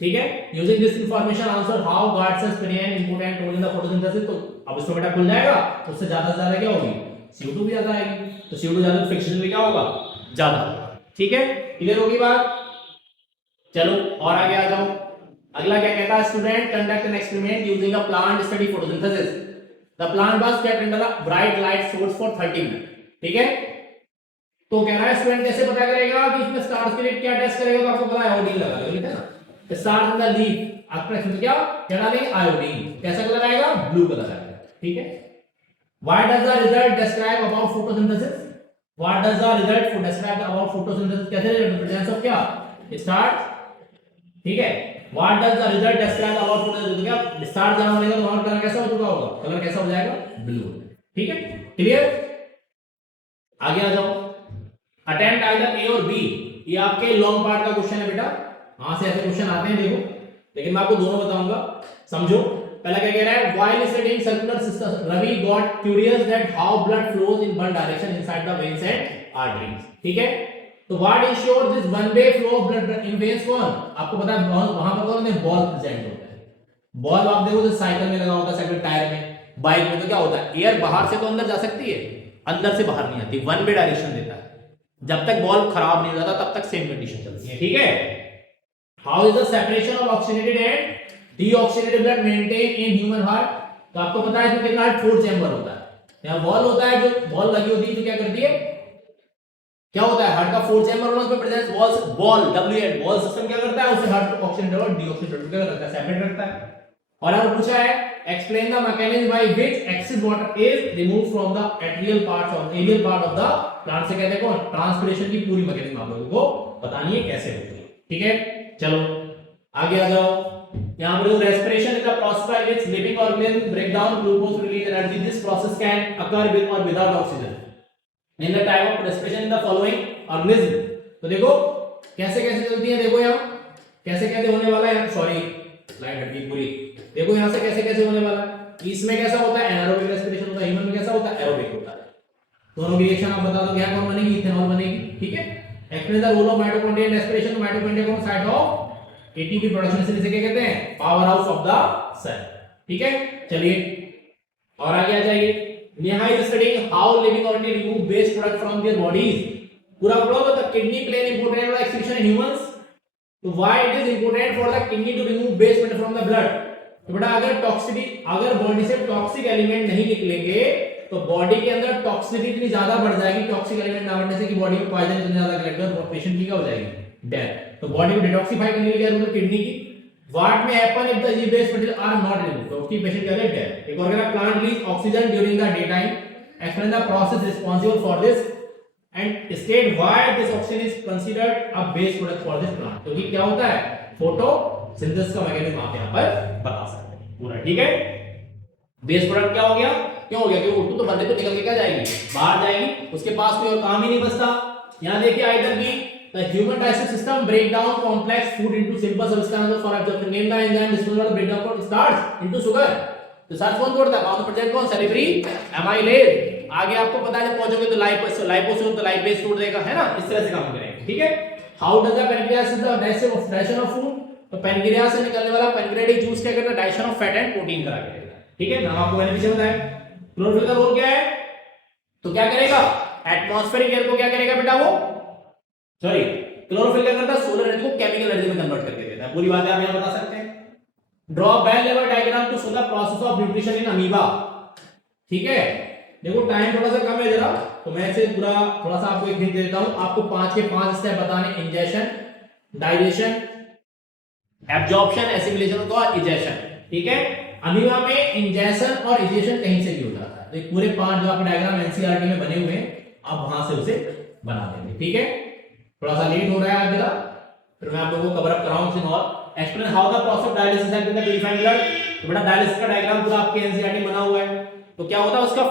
ठीक है, using this information answer how guards play an important role in the photosynthesis. तो अब इसको बेटा खुल जाएगा, उससे ज्यादा से ज्यादा क्या होगी, CO2 भी ज्यादा आएगी, तो CO2 ज्यादा तो फिक्सेशन भी क्या होगा, ज्यादा होगा। ठीक है, क्लियर होगी बात। चलो और आगे आ जाओ, अगला क्या कहता है, student conduct an experiment using a plant study photosynthesis. The plant was kept under the bright light source for 30 minute. ठीक है, तो कह रहा है स्टूडेंट कैसे पता करेगा कि इसमें स्टार्च के लिए क्या टेस्ट करेगा, तो आपको पता है आयोडीन लगा लो, ठीक है ना, स्टार्च इन द लीफ आपका इसमें क्या डालेंगे, आयोडीन, कैसा कलर आएगा, ब्लू कलर आएगा। ठीक है, what does the result describe about photosynthesis, what does the result describe about photosynthesis, कैसे प्रेजेंस ऑफ क्या, स्टार्च। ठीक है, what does the result describe about photosynthesis, क्या स्टार्च जहां बनेगा तो वहां कलर कैसा हो चुका होगा, कलर कैसा हो जाएगा, ब्लू। ठीक है, क्लियर, आगे आ जाओ। अटेम्प्ट आइदर ए और बी, ये आपके लॉन्ग पार्ट का क्वेश्चन है बेटा, वहां से ऐसे क्वेश्चन आते हैं देखो, लेकिन मैं आपको दोनों बताऊंगा, समझो। पहला क्या कह रहा है, while studying circular system Ravi got curious that how blood flows in one direction inside the veins and arteries. ठीक है, तो what ensures this one way flow of blood in veins, कौन आपको पता है, वहां पर कौन है, बॉल प्रेजेंट होता है। बॉल आप देखो तो साइकिल में लगा होता है, साइकिल टायर में, बाइक में तो क्या होता है, एयर बाहर से तो अंदर जा सकती है, अंदर से बाहर नहीं आती, वन वे डायरेक्शन देता है। जब तक बॉल खराब नहीं हो जाता तब तक सेम कंडीशन चलती है। ठीक है, how is the separation of oxygenated and deoxygenated blood maintain in human heart. तो आपको पता है इसमें कितना है, 4 चैम्बर होता है, यहां बॉल होता है, जो बॉल लगी होती है तो क्या करती है, क्या होता है, हार्ट का 4 चैम्बर होना, उसमें presence ball WH ball system क्या करता है, उसे हार्ट ऑक्सीजनेटेड और डीऑक्सीजनेटेड क्या करता है, सेपरेट रखता है। और अब पूछा है, explain the mechanism by which excess water is removed from the atrial part of the plant, से कहते हैं कौन, ट्रांसपिरेशन की पूरी मैकेनिज्म आप लोगों को बतानी है कैसे होती है। ठीक है, चलो आगे आ जाओ। यहां पर respiration is the process by which living organism break down glucose release energy, this process can occur with और without oxygen in the type of respiration in the following organism. तो देखो कैसे कैसे चलती है, देखो यहां कैसे कैसे होने वाला है, सॉरी स्लाइड हट गई पूरी, देखो यहां से कैसे कैसे होने वाला है, इसमें कैसा होता है, एनारोबिक रेस्पिरेशन होता है, ह्यूमन में कैसा होता है, एरोबिक होता है। दोनों की रिएक्शन आप बता दो, क्या कौन बनेगी, इथेनॉल बनेगी। ठीक है, explain the role of mitochondria in respiration, mitochondria कौन साइट ऑफ एटीपी प्रोडक्शन, से क्या कहते हैं, power house of the cell. ठीक है, चलिए और आगे आ जाइए। Neha is studying how living organism remove waste product from their bodies. पूरा बोलो तो the kidney play an important role excretion in humans, तो why it is important for the kidney to remove waste product from the blood. तो बेटा अगर body से toxic element नहीं निकलेंगे तो बॉडी के अंदर टॉक्सिसिटी इतनी ज्यादा बढ़ जाएगी, टॉक्सिक एलिमेंट ना बढ़ने से कि बॉडी में पॉइजन इतना ज्यादा लगेगा, पेशेंट की क्या हो जाएगी, डेथ। तो बॉडी को डिटॉक्सिफाई करने के लिए रूल किडनी की, what may happen if the waste material are not removed, तो की पेशेंट क्या है, डेथ। एक और कहता है plant release oxygen during the day time, explain the process responsible for this and state why this oxygen is considered a base product for this plant. तो ये क्या होता है, फोटोसिंथेसिस का मैकेनिज्म आप यहां पर बता सकते हैं पूरा। ठीक है, बेस प्रोडक्ट क्या हो गया, क्यों हो गया, क्योंकि O2 तो बंदे को निकल के क्या जाएगी, बाहर जाएगी, उसके पास कोई और काम ही नहीं बचता। यहां देखिए either be the human digestive system break down complex food into simple substances for absorption, name the enzyme disposal break down from starch into sugar. तो स्टार्च कौन तोड़ता है, बाउंड प्रेजेंट कौन, सेरेब्री एमाइलेज। आगे आपको पता है जब पहुंचोगे तो लाइपोसोम तो लाइपेज तोड़ देगा, है ना, इस तरह से काम करेंगे। ठीक है, how does the pancreas is the digestion of food, तो पैनक्रियास से निकलने वाला पैनक्रियाटिक जूस क्या करता है, digestion of fat and protein करा के देता है। ठीक है, नाम आपको मैंने पीछे बताया। क्लोरोफिल का रोल क्या है, तो क्या करेगा, एटमॉस्फेरिक एयर को क्या करेगा बेटा, वो सॉरी क्लोरोफिल क्या करता है, सोलर एनर्जी को केमिकल एनर्जी में कन्वर्ट करके देता है। पूरी बातें आप यहां बता सकते हैं। ड्रॉ बेल लेवल diagram to show the process of nutrition in amoeba. ठीक है, देखो टाइम थोड़ा सा कम है जरा, तो मैं इसे पूरा थोड़ा सा आपको एक हिंट दे देता हूं, आपको 5 के 5 स्टेप बताने, इंजेशन, डाइजेशन, एब्जॉर्प्शन, एसिमिलेशन और इजेशन। ठीक है, अमीबा में इंजेशन और इजेशन कहीं से भी हो जाता है, तो पूरे 5 जो आपके डायग्राम एनसीईआरटी में बने हुए हैं आप वहां से उसे बना देंगे। ठीक है, थोड़ा सा लेट हो रहा है आज जरा, फिर मैं आप लोगों को कवर अप कराऊं और explain how the process dialysis and the purifying blood. तो बेटा डायलिसिस का डायग्राम पूरा आपके एनसीईआरटी बना हुआ है। तो क्या होता है उसका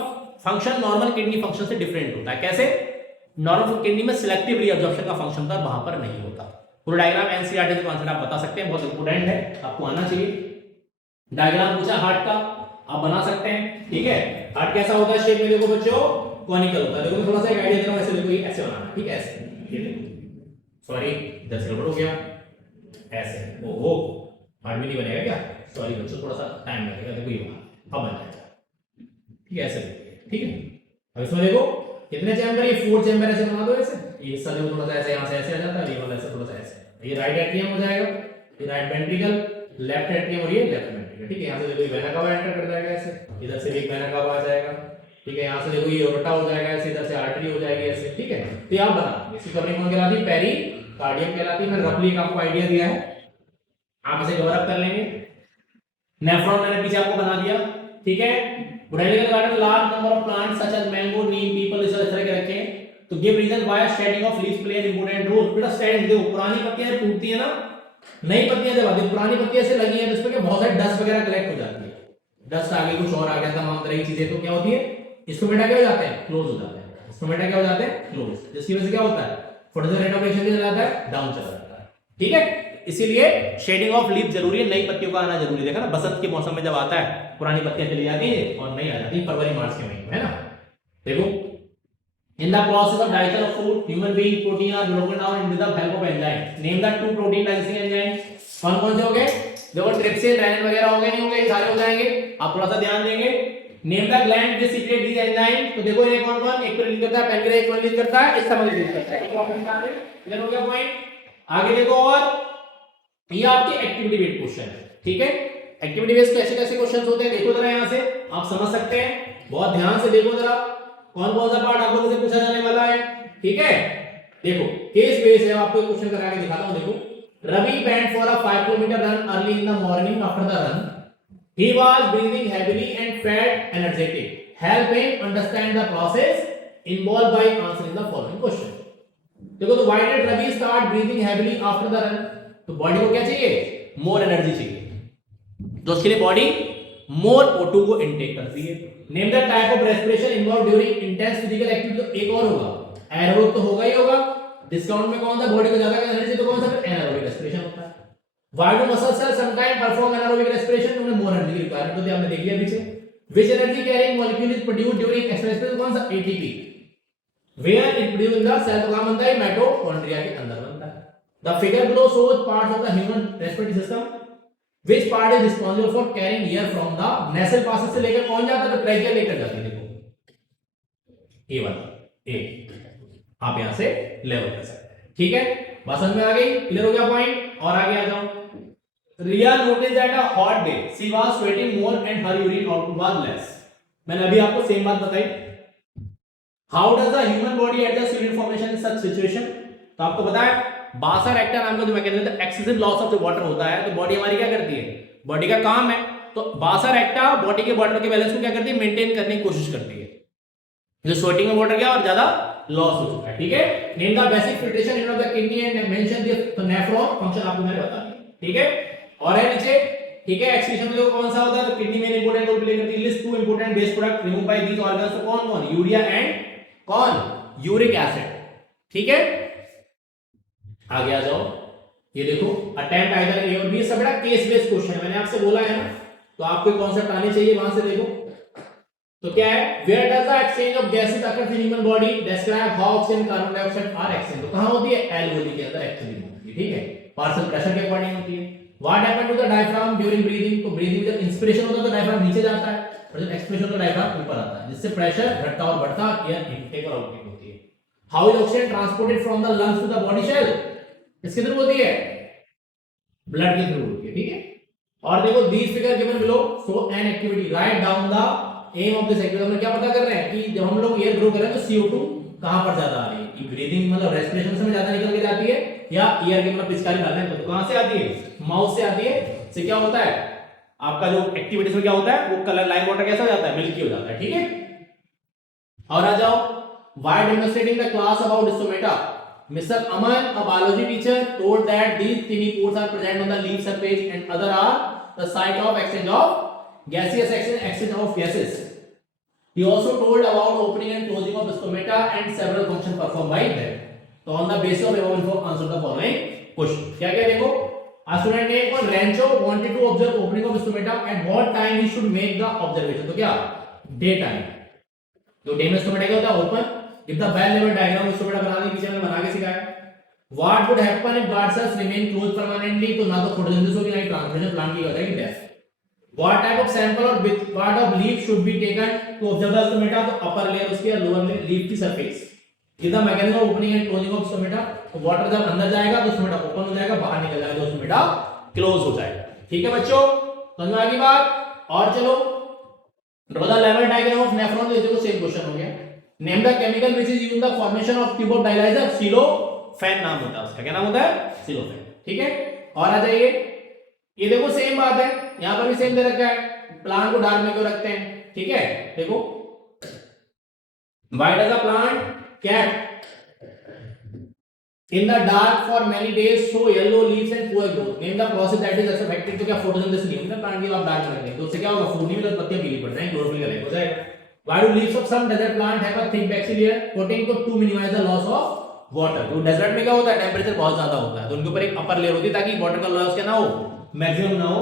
फंक्शन नॉर्मल किडनी फंक्शन से डिफरेंट होता है। कैसे? नॉर्मल किडनी में सिलेक्टिव रीअब्जॉर्प्शन का फंक्शन होता है, वहां पर नहीं होता। पूरा डायग्राम एनसीईआरटी से कॉन्सेप्ट आप बता सकते हैं, बहुत इंपॉर्टेंट है, आपको आना चाहिए। डायग्राम पूछा हार्ट का, आप बना सकते हैं, ठीक है। हार्ट कैसा होता है शेप में, देखो बच्चों कॉनिकल होता है। देखो मैं थोड़ा सा एक आइडिया दे रहा हूं, ऐसे देखो, ये ऐसे बनाना, ठीक है, ऐसे, सॉरी इधर से गड़बड़ हो गया, ऐसे, ओहो हार्ट में नहीं बनेगा क्या, सॉरी बच्चों थोड़ा सा टाइम लगेगा, देखो ये अब बन जाएगा, ठीक है, ऐसे, ठीक है। अब इसमें देखो कितने चैम्बर, ये 4 चैम्बर ऐसे बना दो, ऐसे ये हिस्सा देखो थोड़ा सा ऐसे यहां से ऐसे आ जाता है, ये वाला ऐसे थोड़ा सा ऐसे, ये राइट एट्रियम हो जाएगा, ये राइट वेंट्रिकल, लेफ्ट एट्रियम और ये लेफ्ट वेंट्रिकल, ठीक है। यहां से देखो ये वेना कावा एंटर कर जाएगा ऐसे, इधर से भी एक वेना कावा आ जाएगा, ठीक है। यहां से देखो ये एओर्टा हो जाएगा ऐसे, इधर से आर्टरी हो जाएगी ऐसे, ठीक है। तो ये आप बना, इसकी कवरिंग कौन कहलाती है, पेरिकार्डियम कहलाती है। मैंने रफली एक आपको आइडिया दिया है, आप इसे कवर अप कर लेंगे। नेफ्रॉन मैंने पीछे आपको बना दिया, ठीक है। Botanical garden large number of plants such as mango, neem, peepal, इस तरह के रखे हैं। तो give reason why shedding of leaves play an important role. बेटा शेडिंग देखो, पुरानी पत्तियां टूटती है ना, नई पत्तियां जब आती है, पुरानी पत्तियां से लगी है तो इसमें क्या बहुत सारी डस्ट वगैरह कलेक्ट हो जाती है, डस्ट आ गई, कुछ और आ गया, तमाम तरह की चीजें, तो क्या होती है, स्टोमेटा क्या हो जाते हैं, क्लोज हो जाते हैं। स्टोमेटा क्या हो जाते हैं, क्लोज, जिसकी वजह से क्या होता है, फर्दर रेट ऑफ एक्शन चला जाता है, डाउन चला जाता है, ठीक है। इसीलिए शेडिंग ऑफ लीफ जरूरी है, नई पत्तियों का आना जरूरी है। देखा ना, बसंत के मौसम में जब आता है पुरानी पत्तियां चली जाती है और नई आ जाती है फरवरी मार्च के महीने में, है ना। देखो in the process of digestion of food human being protein are broken down in the help of enzyme. Name the 2 protein digesting enzyme. कौन कौन से हो गए, देखो ट्रिप्सिन, रेनिन वगैरह हो गए, नहीं हो गए, सारे हो जाएंगे। आप थोड़ा सा ध्यान देंगे। Name the gland which secrete these enzyme. तो देखो ये कौन कौन, एक तो रिलीज करता है पैनक्रियास, एक रिलीज करता है स्टमक रिलीज करता है, एक ऑप्शन का है, क्लियर हो गया पॉइंट। आगे देखो, और ये आपके एक्टिविटी बेस्ड क्वेश्चन है, ठीक है। एक्टिविटी बेस्ड कैसे कैसे क्वेश्चंस होते हैं देखो जरा, यहां से आप समझ सकते हैं, बहुत ध्यान से देखो जरा, कौन कौन सा पार्ट आप लोगों से पूछा जाने वाला है, ठीक है। देखो केस बेस है, आपको एक क्वेश्चन करा के दिखाता हूं। देखो, Ravi went for a 5 kilometre run early in the morning. After the run he was breathing heavily and felt energetic. Help him understand the process involved by answering the following question. देखो, तो why did Ravi start breathing heavily after the run? तो body को क्या चाहिए, more energy चाहिए, तो उसके लिए बॉडी मोर O2 को इनटेक करती है। Name the type of respiration involve during intense physical activity. तो एक और होगा, एरोबिक तो होगा ही होगा, डिस्काउंट में कौन सा बॉडी को ज्यादा एनर्जी तो कौन सा, एनारोबिक रेस्पिरेशन होता है। Why do muscle cells sometimes perform anaerobic respiration? उन्हें more energy requirement होती है, हमने देख लिया पीछे। Which energy carrying molecule is produced during exercise? कौन सा, ATP। Where it produced in the cell, तो कहाँ बनता है, माइटोकॉन्ड्रिया के अंदर बनता है। The figure below shows parts of the human respiratory system. Which part is responsible for carrying air from the nasal passages से लेकर कौन जाता है, तो ट्रैकिया लेकर जाती है। देखो ये वाला ए, आप यहां से लेवल कर सकते हैं, ठीक है। बात समझ में आ गई, क्लियर हो गया पॉइंट। और आगे आ जाओ। Riya notice that a hot day she was sweating more and her urine output was less. मैंने अभी आपको सेम बात बताई। How does the human body adjust urine formation in such situation. तो आपको पता है बासर एक्टा नाम का जो मैकेनिज्म है, excessive loss of the water होता है, तो बॉडी हमारी क्या करती है, बॉडी का काम है, तो बासर एक्टा बॉडी के वाटर के बैलेंस को क्या करती है, मेंटेन करने की कोशिश करती है। जो स्वेटिंग में वाटर क्या और ज्यादा लॉस हो चुका है, ठीक है। Name the basic filtration unit of the kidney and mention the nephron function, आपको मैंने बता दिया, ठीक है। और है नीचे, ठीक है, एक्सक्रीशन में कौन सा होता है, तो किडनी में इंपॉर्टेंट रोल प्ले करती है। List 2 important waste product remove by these organs. तो कौन कौन, यूरिया एंड कौन, यूरिक एसिड, ठीक है। आगे आ जाओ, ये देखो अटेम्प्ट आइदर ए और बी, सब बड़ा केस बेस्ड क्वेश्चन है, मैंने आपसे बोला है ना, तो आपको कॉन्सेप्ट आने चाहिए, वहां से देखो। तो क्या है, where does the exchange of gases occur in human body, describe how oxygen carbon dioxide are exchange. तो कहां होती है, एल्वेओली के अंदर एक्चुअली होती है, ठीक है, पार्शियल प्रेशर के अकॉर्डिंग होती है। What happened to the diaphragm during breathing. तो ब्रीदिंग जब इंस्पिरेशन होता है तो डायफ्राम नीचे जाता है, और जब एक्सपिरेशन होता है डायफ्राम ऊपर आता है, जिससे प्रेशर घटता और बढ़ता, एयर इनटेक और आउटटेक होती है। How is oxygen transported from the lungs to the body cell. किसके थ्रू होती है, ब्लड के थ्रू होती है, ठीक है। और देखो these figure given below show an activity, write down the aim of this activity. हम क्या पता कर रहे हैं कि जब हम लोग एयर ग्रो कर रहे हैं तो CO2 कहां पर ज्यादा आ रही है, कि ब्रीदिंग मतलब रेस्पिरेशन से ज्यादा निकल के जाती है, या एयर के मतलब पिचकारी डालने हैं तो कहां से आती है, माउथ से आती है। से क्या होता है, आपका जो एक्टिविटीज में क्या होता है, वो कलर लाइम वाटर कैसा हो जाता है, मिल्की हो जाता है, ठीक है। और आ जाओ, why demonstrating the class about stomata. Mr. Aman, a biology teacher, told that these tiny pores are present on the leaf surface and other are the site of exchange of gaseous exchange of gases. He also told about opening and closing of stomata and several functions performed by them. So on the basis of above info, answer the following question. क्या क्या देखो, a student named called Rancho wanted to observe opening of stomata. At what time he should make the observation? तो क्या day time. जो day में stomata क्या होता है? Open. If the bell level diagram stomata बनाने पीछे में बना के सिखाया. What would happen if guard cells remain closed permanently? तो ना तो फोटोसिंथेसिस होगी ना ही ट्रांसलेशन प्लांट की हो जाएगी death. What type of sample or which part of leaf should be taken to observe the stomata? तो upper layer उसकी या lower leaf की surface. If the mechanism of opening and closing of stomata, तो water जब अंदर जाएगा तो stomata open हो जाएगा, बाहर निकल जाएगा तो stomata close हो जाएगा. ठीक है बच्चों, समझ में आ गई बात? और चलो draw the level diagram of nephron. ये देखो सेम क्वेश्चन हो गया. Name the chemical which is used in the formation of tube of dialyzer. सिलोफेन नाम होता है उसका. क्या नाम होता है? सिलोफेन. ठीक है, और आ जाइए. ये देखो सेम बात है, यहां पर भी सेम दे रखा है. प्लांट को डार्क में क्यों रखते हैं? ठीक है, देखो why does a plant kept in the dark for many days show yellow leaves and poor growth? Name the process that is affected. तो क्या फोटोसिंथेसिस नहीं होता प्लांट की, आप डार्क में रखेंगे तो उससे क्या होगा? फूड नहीं मिलेगा, पत्तियां पीली पड़ जाएंगी, क्लोरोफिल का लैक हो जाएगा. Why do leaves of some desert plant have a thick back layer coating to minimize the loss of water? तो डेजर्ट में क्या होता है? टेंपरेचर बहुत ज्यादा होता है तो उनके ऊपर एक अपर लेयर होती है ताकि वाटर का लॉस क्या ना हो, मैक्सिमम ना हो.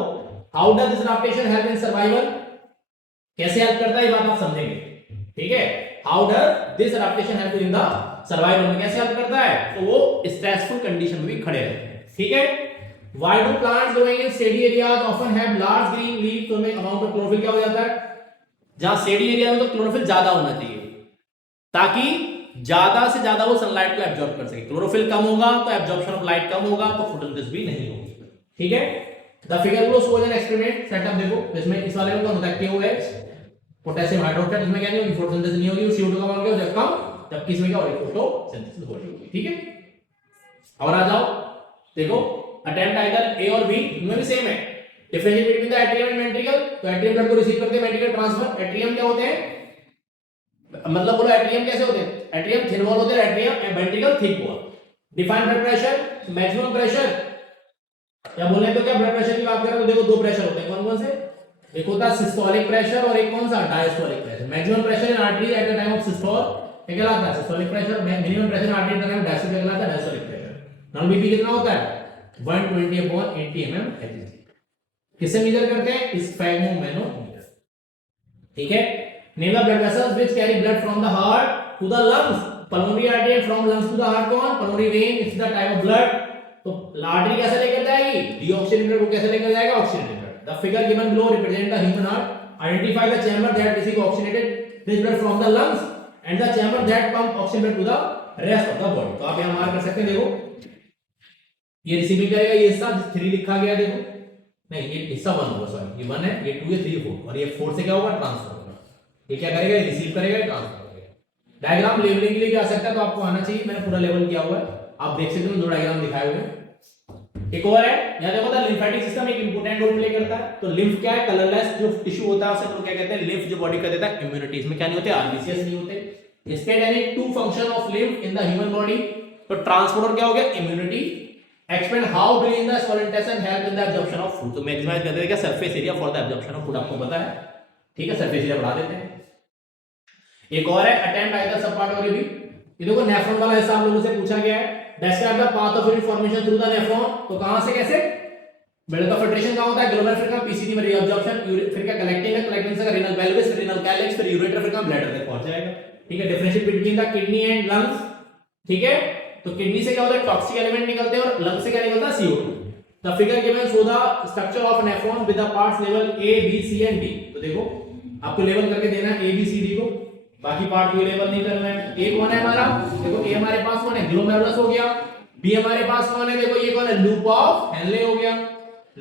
How does this adaptation help in survival? कैसे हेल्प करता है ये बात आप समझेंगे. ठीक है, How does this adaptation help in the survival? में कैसे हेल्प करता है? तो वो स्ट्रेसफुल कंडीशन में भी खड़े रहते हैं. ठीक है. Why do plants growing in shady areas often have large green leaves? तो में अमाउंट ऑफ क्लोरोफिल क्या हो जाता है? जहां शेडी एरिया में तो क्लोरोफिल ज्यादा होना चाहिए ताकि ज्यादा से ज्यादा वो सनलाइट को एब्जॉर्ब कर सके. क्लोरोफिल कम होगा तो एब्जॉर्प्शन ऑफ लाइट कम होगा तो फोटोसिंथेसिस भी नहीं होगी. ठीक है. The figure below shows an experiment setup. देखो इसमें इस वाले में कौन होता है? KOH, potassium hydroxide. इसमें क्या नहीं होगी? फोटोसिंथेसिस नहीं होगी. CO2 का अमाउंट क्या हो जाएगा? कम, जबकि इसमें क्या होगी? फोटोसिंथेसिस होगी. ठीक है, और आ जाओ. देखो अटेम्प्ट आइदर A और B, इनमें भी सेम है. Differentiate between the atrium and ventricle. तो एट्रियम ब्लड को रिसीव करते हैं, वेंट्रिकल ट्रांसफर. एट्रियम क्या होते हैं? मतलब बोलो एट्रियम कैसे होते हैं? एट्रियम थिन वॉल होते हैं, atrium and ventricle thick wall. Define blood pressure, maximum pressure. या बोले तो क्या ब्लड प्रेशर की बात करें तो देखो दो प्रेशर होते हैं. कौन कौन से? एक होता है सिस्टोलिक प्रेशर और एक कौन सा? Diastolic pressure. Maximum pressure in artery at the time of systole क्या कहलाता है? Systolic pressure. Minimum pressure in artery at the time of diastolic कहलाता है डायस्टोलिक प्रेशर. नॉन बीपी कितना होता है? 120/80 mm. किससे मेजर करते हैं? स्फैग्मोमेनोमीटर. ठीक है. Name the blood vessels which carry blood from the heart to the lungs. Pulmonary artery from lungs to the heart कौन? Pulmonary vein is the type of blood. तो आर्टरी कैसे लेकर जाएगी? डीऑक्सीजनेटेड को कैसे लेकर जाएगा? Oxygenated. The figure given below represent the human heart. Identify the chamber that receive oxygenated rich blood from the lungs and the chamber that pump oxygen to the rest of the body. तो आप यहां mark कर सकते हैं. देखो ये receiving करेगा, ये हिस्सा 3 लिखा गया. देखो नहीं, ये हिस्सा 1 होगा, सॉरी ये 1 है, ये 2 है, 3 4 और ये 4 से क्या होगा? ट्रांसफर होगा. ये क्या करेगा? ये रिसीव करेगा, ट्रांसफर करेगा. डायग्राम लेवलिंग के लिए क्या आ सकता है? तो आपको आना चाहिए. मैंने पूरा लेवल किया हुआ है, आप देख सकते हो. 2 डायग्राम दिखाए हुए हैं. एक और है, यहां देखो द लिम्फेटिक सिस्टम एक इंपॉर्टेंट रोल प्ले करता है. तो लिम्फ क्या है? कलरलेस जो टिश्यू होता है उसे हम लोग क्या कहते हैं? लिम्फ जो बॉडी का देता है इम्यूनिटी. इसमें क्या नहीं होते? आरबीसीएस नहीं होते. State any 2 function of lymph in the human body. तो ट्रांसपोर्टर क्या हो गया? Immunity. Explain how do in the small intestine help in the absorption of food. तो मैक्सिमाइज करते हैं क्या? Surface area for the absorption of food. आपको पता है. ठीक है, सरफेस एरिया बढ़ा देते हैं. एक और है अटेम्प्ट आइदर सब पार्ट और भी. ये देखो नेफ्रॉन वाला हिस्सा आप लोगों से पूछा गया है. Describe the path of information through the nephron. तो कहां से कैसे? ब्लड का फिल्ट्रेशन कहां होता है? ग्लोमेरुलर फिर का पीसीडी में रीअब्जॉर्प्शन, फिर क्या कलेक्टिंग है, कलेक्टिंग से रीनल पेल्विस, फिर रीनल कैलिक्स, फिर यूरेटर, फिर का ब्लैडर तक पहुंच जाएगा. ठीक है. Differentiate between the kidney and lungs. ठीक है. तो किडनी से क्या होता है? टॉक्सिक एलिमेंट निकलते हैं और लंग से क्या निकलता है? CO2. The figure given show the structure of nephron with the parts level A B C and D. तो देखो आपको लेवल करके देना है A B C D को, बाकी पार्ट को लेवल नहीं करना है. A कौन है हमारा? देखो A हमारे पास कौन है? ग्लोमेरुलस हो गया. B हमारे पास कौन है? देखो ये कौन है? लूप ऑफ हेनले हो गया.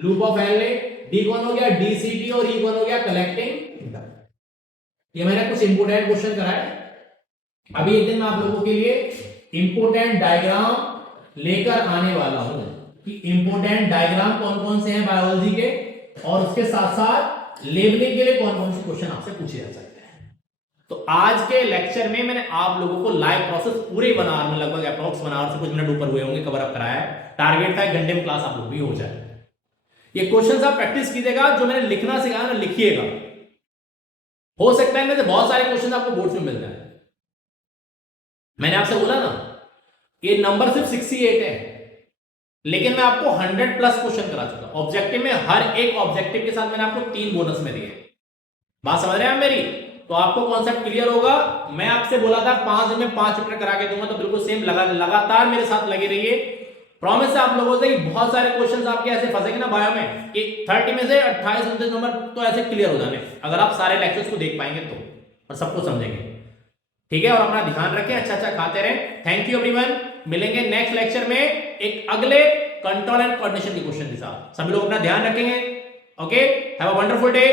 Loop of Henle. D कौन हो गया? DCT. और E कौन हो गया? कलेक्टिंग. ये मैंने कुछ इंपोर्टेंट क्वेश्चन कराए. अभी एक दिन मैं आप लोगों के लिए इंपोर्टेंट डायग्राम लेकर आने वाला हूं कि इंपोर्टेंट डायग्राम कौन कौन से हैं बायोलॉजी के, और उसके साथ साथ लेबलिंग के लिए कौन कौन से क्वेश्चन आपसे पूछे जा सकते हैं. तो आज के लेक्चर में मैंने आप लोगों को लाइव प्रोसेस पूरे 1 आवर में, लगभग अप्रॉक्स 1 आवर से कुछ मिनट ऊपर हुए होंगे, कवर अप कराया है। टारगेट था 1 घंटे में क्लास आप लोग भी हो जाए। ये क्वेश्चन आप प्रैक्टिस कीजिएगा, जो मैंने लिखना सिखाया ना लिखिएगा। हो सकता है इनमें से बहुत सारे क्वेश्चन आपको बोर्ड्स में मिलते हैं। मैंने आपसे बोला ना ये नंबर सिर्फ 68 है, लेकिन मैं आपको 100 प्लस क्वेश्चन करा चुका। ऑब्जेक्टिव में हर एक ऑब्जेक्टिव के साथ मैंने आपको 3 बोनस में दिए। बात समझ रहे हैं आप मेरी? तो आपको कॉन्सेप्ट क्लियर होगा। मैं आपसे बोला था 5 दिन में 5 चैप्टर करा के दूंगा, तो बिल्कुल सेम लगातार मेरे साथ लगे रहिए। प्रॉमिस है आप लोगों से कि बहुत सारे क्वेश्चंस आपके ऐसे फंसेंगे ना बायो में कि 30 में से 28 29 नंबर तो ऐसे क्लियर हो जाने, अगर आप सारे लेक्चर्स को देख पाएंगे तो, और सबको समझेंगे। ठीक है, और अपना ध्यान रखें, अच्छा खाते रहें। Thank you everyone. मिलेंगे नेक्स्ट लेक्चर में एक अगले कंट्रोल एंड कोऑर्डिनेशन के क्वेश्चन के साथ। सभी लोग अपना ध्यान रखेंगे। Okay, have a wonderful day.